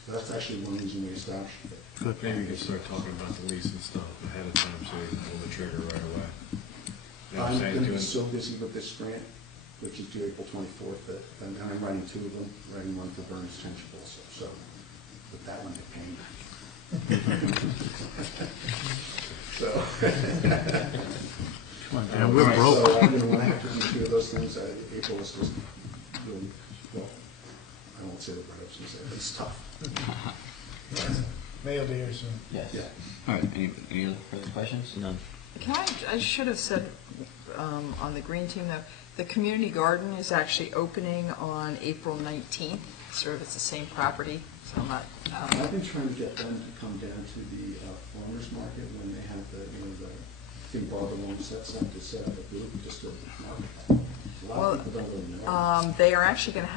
That's actually one reason we established it. Good. Maybe we can start talking about the lease and stuff ahead of time so we can pull the trigger right away. You know what I'm saying? going to be Doing- so busy with this grant, which is due April 24th, and I'm writing 2 of them, writing one for Burns Township also, so with that one, they're paying. So. Come on, Dan, we're broke. So when I have to do 2 of those things, April is just really, well, I won't say what I was going to say, but it's tough. May will be here soon. Yes. Yeah. All right, any other further questions? None. I should have said on the green team, though, the community garden is actually opening on April 19th. Sort of, it's the same property, so I'm not. I've been trying to get them to come down to the farmers market when they have the thing Barbara Long sets up to set up a booth just to market. A lot of people don't really know. They are actually going to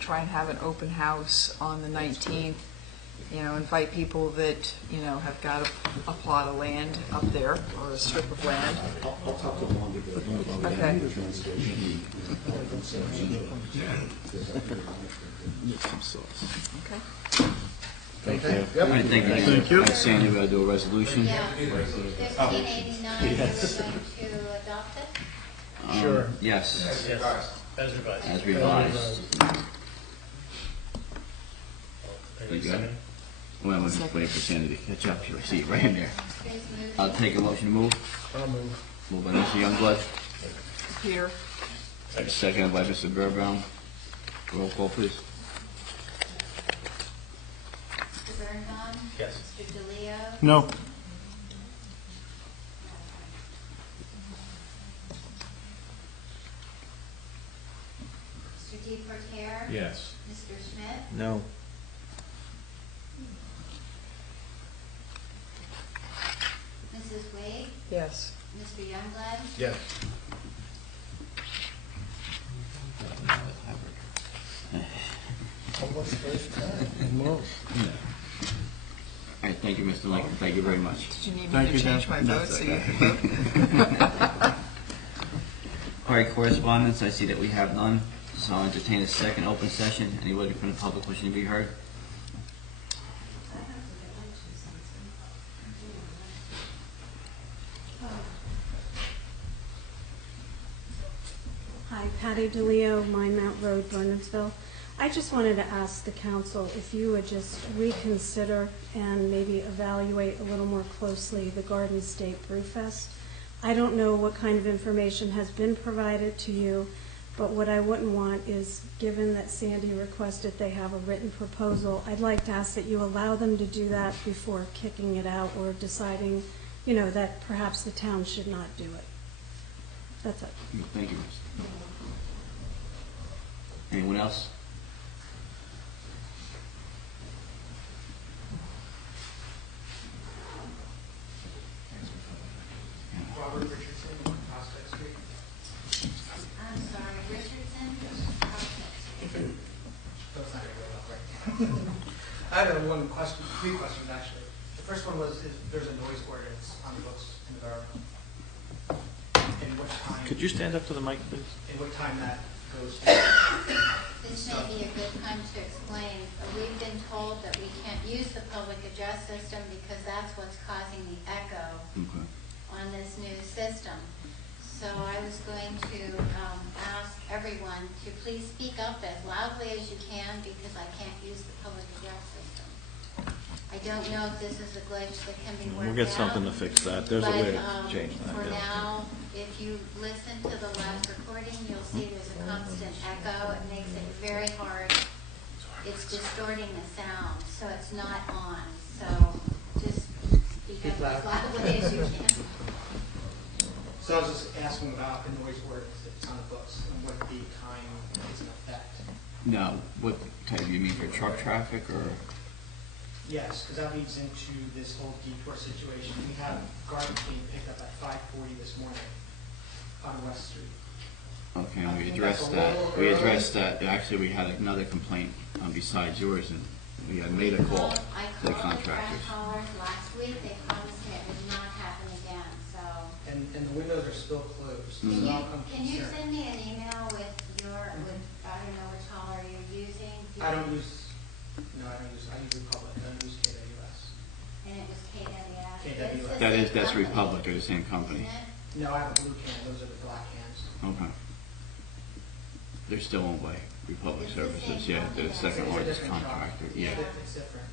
try and have an open house on the 19th. Invite people that, have got a plot of land up there or a strip of land. I'll talk to Wanda about it. Okay. Okay. Thank you. All right, thank you. Thank you. Sandy, we got to do a resolution. Yeah, 1589, you're going to adopt it? Sure. Yes, Yes, as revised. as revised. Are you You got it? second? Well, I'm just waiting for Sandy to catch up. She'll see it right in there. Chris moved. I'll take a motion to move. I'll move. Moved by Mr. Youngblood, Peter? seconded by Mr. Bearbaum. Roll call, please. Mr. Birnbaum? Yes. Mr. DeLeo? No. Mr. DePorter? Yes. Mr. Schmidt? No. Mrs. Wade? Yes. Mr. Youngblood? Yes. All right, thank you, Mr. Lincoln, thank you very much. Did you need me Thank to you, change Dan. my vote so you can vote? All right, correspondence, I see that we have none, so I'll entertain a second open session. Anybody from the public wishing to be heard? Hi, Patty DeLeo, Mine Mount Road, Bernardsville. I just wanted to ask the council if you would just reconsider and maybe evaluate a little more closely the Garden State Brew Fest. I don't know what kind of information has been provided to you, but what I wouldn't want is, given that Sandy requested they have a written proposal, I'd like to ask that you allow them to do that before kicking it out or deciding, that perhaps the town should not do it. That's it. Thank you. Anyone else? Robert Richardson, Prospect Street. I'm sorry, Richardson? That's not gonna go well, right? I have one question, three questions actually. The first one was, there's a noise ordinance on the books in the borough. And what time? Could you stand up to the mic, please? And what time that goes to? This may be a good time to explain. We've been told that we can't use the public address system because that's what's causing the echo Okay. on this new system. So I was going to ask everyone to please speak up as loudly as you can because I can't use the public address system. I don't know if this is a glitch that can be worked out. We'll get something to fix that. There's a way to change that. For yeah. now, if you listen to the last recording, you'll see there's a constant echo. It makes it very hard. It's distorting the sound, so it's not on. So just speak up as loudly as you can. So I was just asking about the noise ordinance that's on the books and what the time is in effect. Now, what type, you mean for truck traffic or? Yes, because that leads into this whole detour situation. We have garbage being picked up at 5:40 this morning on West Street. Okay, and I we think addressed that's a that. little We early. addressed that. Actually, we had another complaint besides yours, and we had made a call I to the called the trash contractors. haulers last week. They promised me it would not happen again, so. And the windows are still closed. So Mhm. I'm Can you concerned. send me an email with I don't know which hauler you're using? I don't use Republic. I don't use KWS. And it was KWS? KWS. It's the That's same company, Republic, they're the same company. isn't it? No, I have a blue can. Those are the black cans. Okay. They're still owned by Republic It's the Services, same yeah, they're the company. second It's a largest different truck. contractor, yeah. It's different.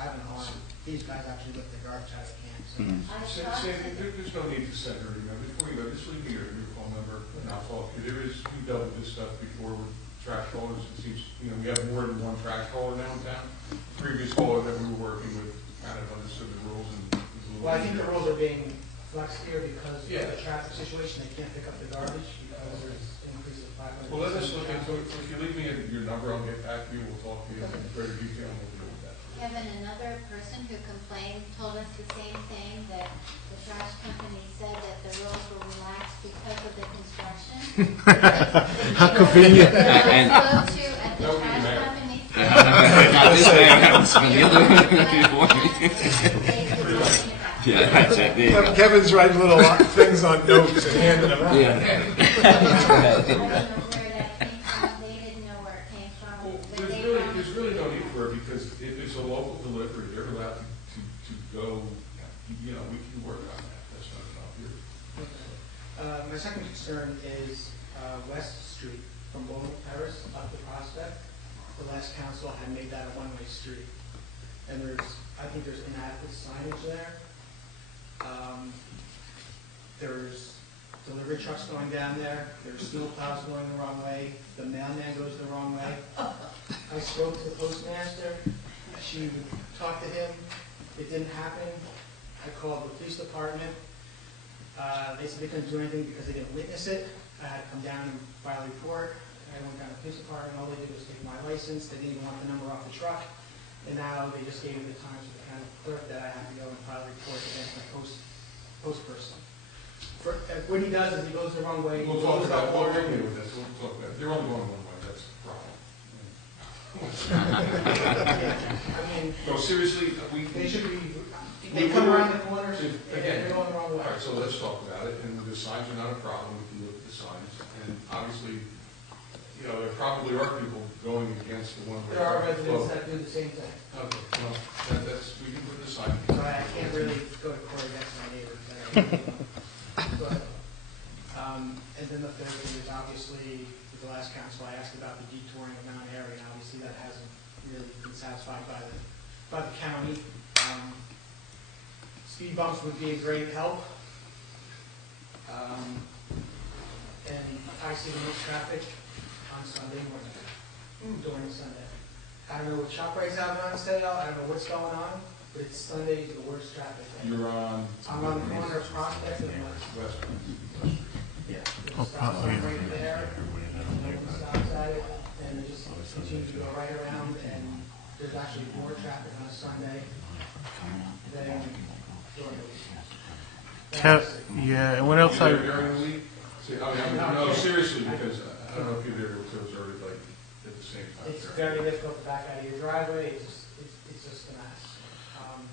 I have an alarm. These guys actually lift the garbage out of the cans. So. Mhm. I Say, talked say, to there's no need to send her an email. Before you go, just leave me your phone number and I'll talk to you. We dealt with this stuff before with trash haulers. It seems, we have more than one trash hauler now in town. The previous hauler that we were working with kind of understood the rules and was a little. Well, I think the rules are being flexed here because Yeah. of the traffic situation. They can't pick up the garbage because there's increase of 500. Well, let us look into it. If you leave me your number, I'll get back to you. We'll talk to you in greater detail and we'll deal with that. Kevin, another person who complained told us the same thing, that the trash company said that the rules were relaxed because of the construction. How convenient. And- Spoke to at the trash company. Not this way, that was from the other one before. They were talking about. Yeah, that's it, there you go. Kevin's writing little things on notes and handing them out. Yeah. I don't know where that came from, they didn't know where it came from, Well, but there's they really, promised. there's really no need for it because if it's a local delivery, they're allowed to go, we can work on that. That's not an obvious. My second concern is West Street from Bowman Terrace up to Prospect. The last council had made that a one-way street. And I think there's inadequate signage there. There's delivery trucks going down there. There's snow plows going the wrong way. The mailman goes the wrong way. I spoke to the postmaster. She talked to him. It didn't happen. I called the police department. They said they couldn't do anything because they didn't witness it. I had to come down and file a report. I went down to the police department. All they did was take my license. They didn't even want the number off the truck. And now they just gave me the times with the county clerk that I have to go and file a report against my post person. What he does is he goes the wrong way. We'll talk about, we'll with this, we'll talk about it. They're only going one way, that's the problem. I mean, No, seriously, they should be, they come around the corners, Again, they're going the wrong all way. right, so let's talk about it, and the signs are not a problem, we can look at the signs, and obviously, you know, there probably are people going against the one-way. There are residents flow. that do the same thing. Okay, well, that's, we can put the sign. So I can't really go to court against my neighbors. But, and then the third thing is obviously, with the last council, I asked about the detouring of Mount Airy, and obviously that hasn't really been satisfied by the county. Speed bumps would be a great help. And I see the most traffic on Sunday morning, during Sunday. I don't know what ShopRite's have on sale, I don't know what's going on, but it's Sunday, the worst traffic day. You're on. I'm on the corner of Prospect and West. yeah, there's a stop sign right there, no one stops at it, and they just continue to go right around, and there's actually more traffic on a Sunday than during the week. Yeah, and what else I, During the week? See, no, seriously, because I don't know if you're able to observe it like at the same time. It's very difficult to back out of your driveway, it's just a mess.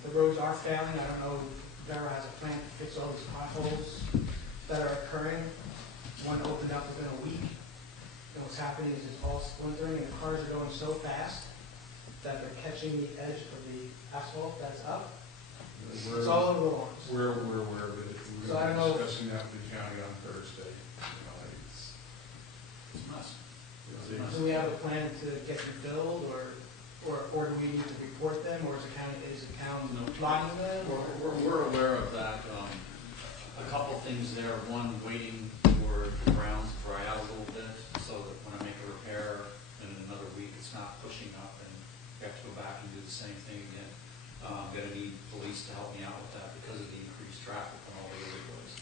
The roads are failing, I don't know, if Vera has a plan to fix all these potholes that are occurring. One opened up within a week, and what's happening is it's all splintering, and the cars are going so fast that they're catching the edge of the asphalt that's up. It's all over the lawns. We're aware of it. So I We're don't know. discussing that with the county on Thursday. You know, it's It's a mess. Do we have a plan to get them filled, or do we need to report them, or is the county logging them, or? We're aware of that. A couple things there. One, waiting for the grounds to dry out a little bit, so that when I make a repair in another week, it's not pushing up, and we have to go back and do the same thing again. I'm gonna need police to help me out with that because of the increased traffic on all the roadways.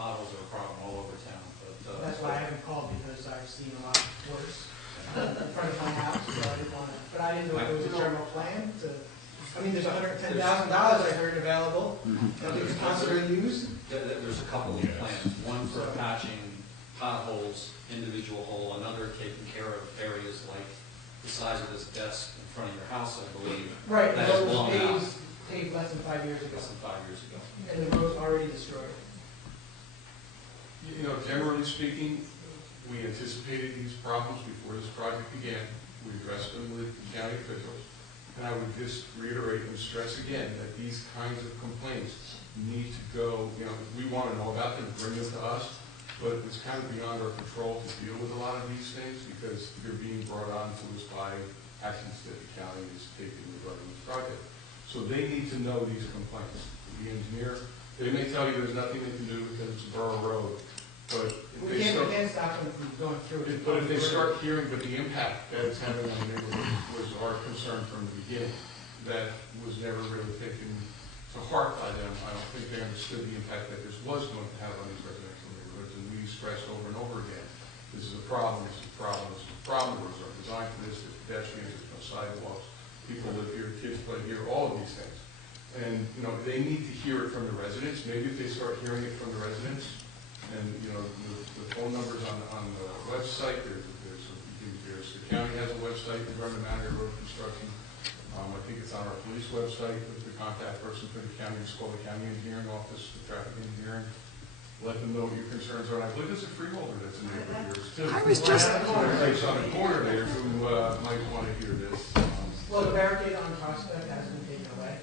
Potholes are a problem all over town, but. That's why I haven't called, because I've seen a lot worse in front of my house, so I didn't want to, but I didn't know if it was a general plan to, I mean, there's $110,000 I heard available, that we could consider use. There's a couple of plans, one for patching potholes, individual hole, another taking care of areas like the size of this desk in front of your house, I believe. Right, That the is road blown out was paved less than 5 years ago, less than 5 years ago. and the road's already destroyed. You know, generally speaking, we anticipated these problems before this project began. We addressed them with the county officials. And I would just reiterate and stress again that these kinds of complaints need to go, you know, we want to know about them, bring them to us, but it's kind of beyond our control to deal with a lot of these things because they're being brought on to us by actions that the county is taking regarding this project. So they need to know these complaints. The engineer, they may tell you there's nothing they can do because it's a borough road, but if We they start, can't stop them from going through it. but if they start hearing, but the impact that it's having on the neighborhood was our concern from the beginning. That was never really taken to heart by them. I don't think they understood the impact that this was going to have on these residential neighborhoods, and we stressed over and over again, this is a problem, this is a problem, this is a problem. Roads are designed for this, there's pedestrians, there's no sidewalks, people live here, kids play here, all of these things. And, you know, they need to hear it from the residents. Maybe if they start hearing it from the residents, and, you know, the phone numbers on the website, there's the county has a website regarding the Mount Airy Road construction. I think it's on our police website, with the contact person for the county, it's called the county engineering office, the traffic engineering. Let them know what your concerns are. And I believe there's a freeholder that's a neighbor of yours too. I was just- There's on the corner there who might want to hear this. Well, the barricade on Prospect has been taken away.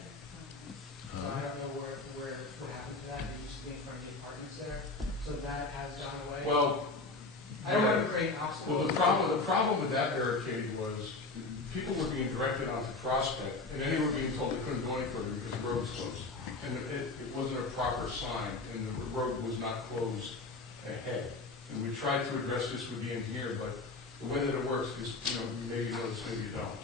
So I don't know what happened to that. It used to be in front of the apartments there. So that has gone away. Well, I don't want to create obstacles. well, the problem with that barricade was people were being directed onto Prospect, and then they were being told they couldn't go any further because the road was closed. And it wasn't a proper sign, and the road was not closed ahead. And we tried to address this with the engineer, but the way that it works is, you know, maybe you know this, maybe you don't.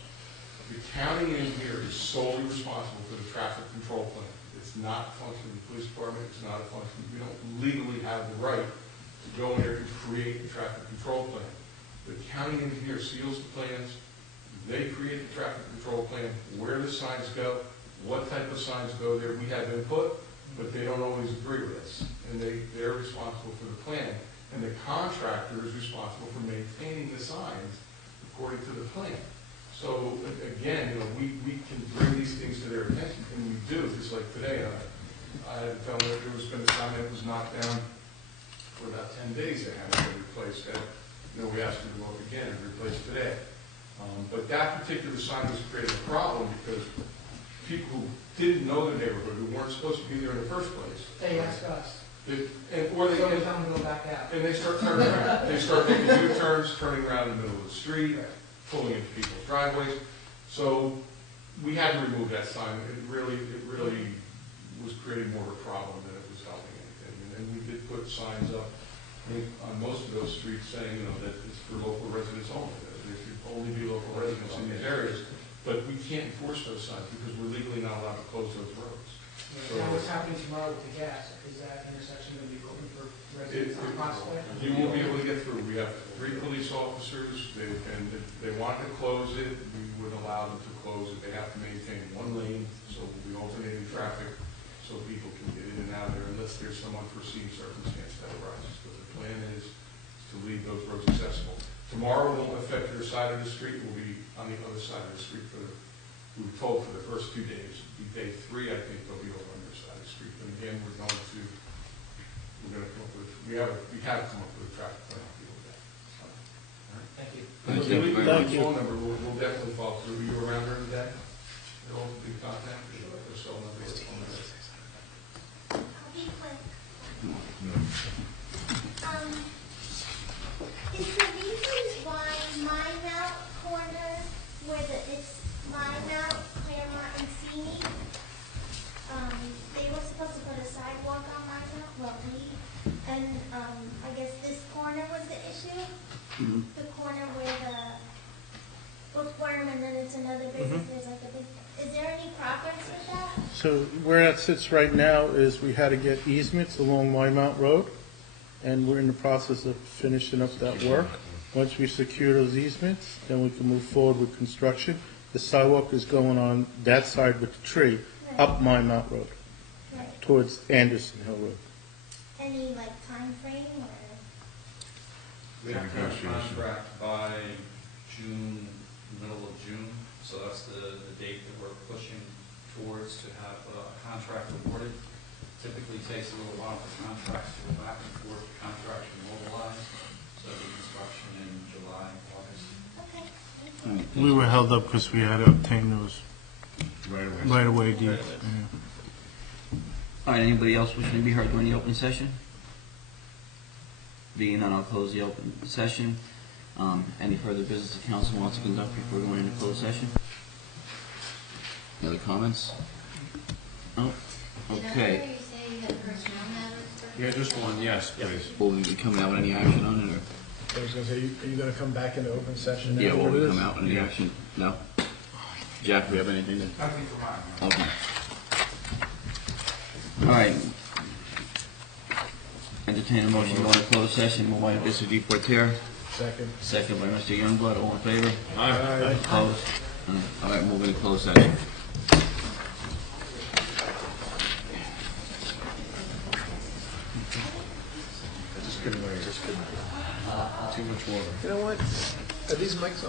The county engineer is solely responsible for the traffic control plan. It's not a function of the police department, it's not a function, we don't legally have the right to go in there and create the traffic control plan. The county engineer seals the plans, they create the traffic control plan, where the signs go, what type of signs go there. We have input, but they don't always agree with us. And they're responsible for the plan. And the contractor is responsible for maintaining the signs according to the plan. So again, we can bring these things to their attention, and we do, just like today. I had a fellow that there was been a sign that was knocked down for about 10 days that had to be replaced. We asked them to go up again and replace today. But that particular sign was creating a problem because people who didn't know the neighborhood, who weren't supposed to be there in the first place. They ask us. Or they So we tell them to go back out. and they start turning around. They start making U-turns, turning around in the middle of the street, pulling into people's driveways. So we had to remove that sign. It really was creating more of a problem than it was helping anything. And we did put signs up on most of those streets saying, that it's for local residents only. That there should only be local residents in these areas. But we can't enforce those signs because we're legally not allowed to close those roads. So Now, what's happening tomorrow with the gas? Is that intersection going to be open for residents on Prospect? You won't be able to get through. We have 3 police officers, and if they want to close it, we would allow them to close it. They have to maintain 1 lane, so we'll be alternating traffic so people can get in and out of there unless there's some unforeseen circumstance that arises. But the plan is to leave those roads accessible. Tomorrow won't affect your side of the street. We'll be on the other side of the street we were told for the first 2 days. Day 3, I think they'll be over on your side of the street. And again, we're going to come up with, we have come up with a traffic plan to deal with that. Thank you. If you leave your phone number, we'll definitely follow through. Are you around during the day? They'll all be contact. Or so on the phone number. I'll be quick. Is the reason why Mount corner, it's Mount, Claremont, and Sini, they were supposed to put a sidewalk on Mount, and I guess this corner was the issue? The corner where the bookworm and then it's another business, there's like a big, is there any progress with that? So where that sits right now is we had to get easements along Mount Road, and we're in the process of finishing up that work. Once we secure those easements, then we can move forward with construction. The sidewalk is going on that side with the tree, up Mount Road, towards Anderson Hill Road. Any time frame or? We have to have a contract by June, middle of June, so that's the date that we're pushing towards to have a contract awarded. Typically takes a little while for contracts to go back and forth, contracts to mobilize, so the construction in July, August. Okay, thank you. We were held up because we had to obtain those right-of-way deeds. All right, anybody else wishing to be heard during the open session? Being none, I'll close the open session. Any further business the council wants to conduct before going into closed session? Any other comments? No? Okay. Yeah, just one, yes, please. Will we be coming out with any action on it, or? I was going to say, are you going to come back into open session? Yeah, will after we this? come out with any action? No? Jack, do we have anything to? Nothing for mine. Okay. All right. Entertain a motion to go into closed session, move by Mr. Deportaire, Second. second by Mr. Youngblood, all in favor? Aye. Opposed? All right, moving to closed session. Just couldn't wait, just couldn't. Too much water. You know what? Are these mics on?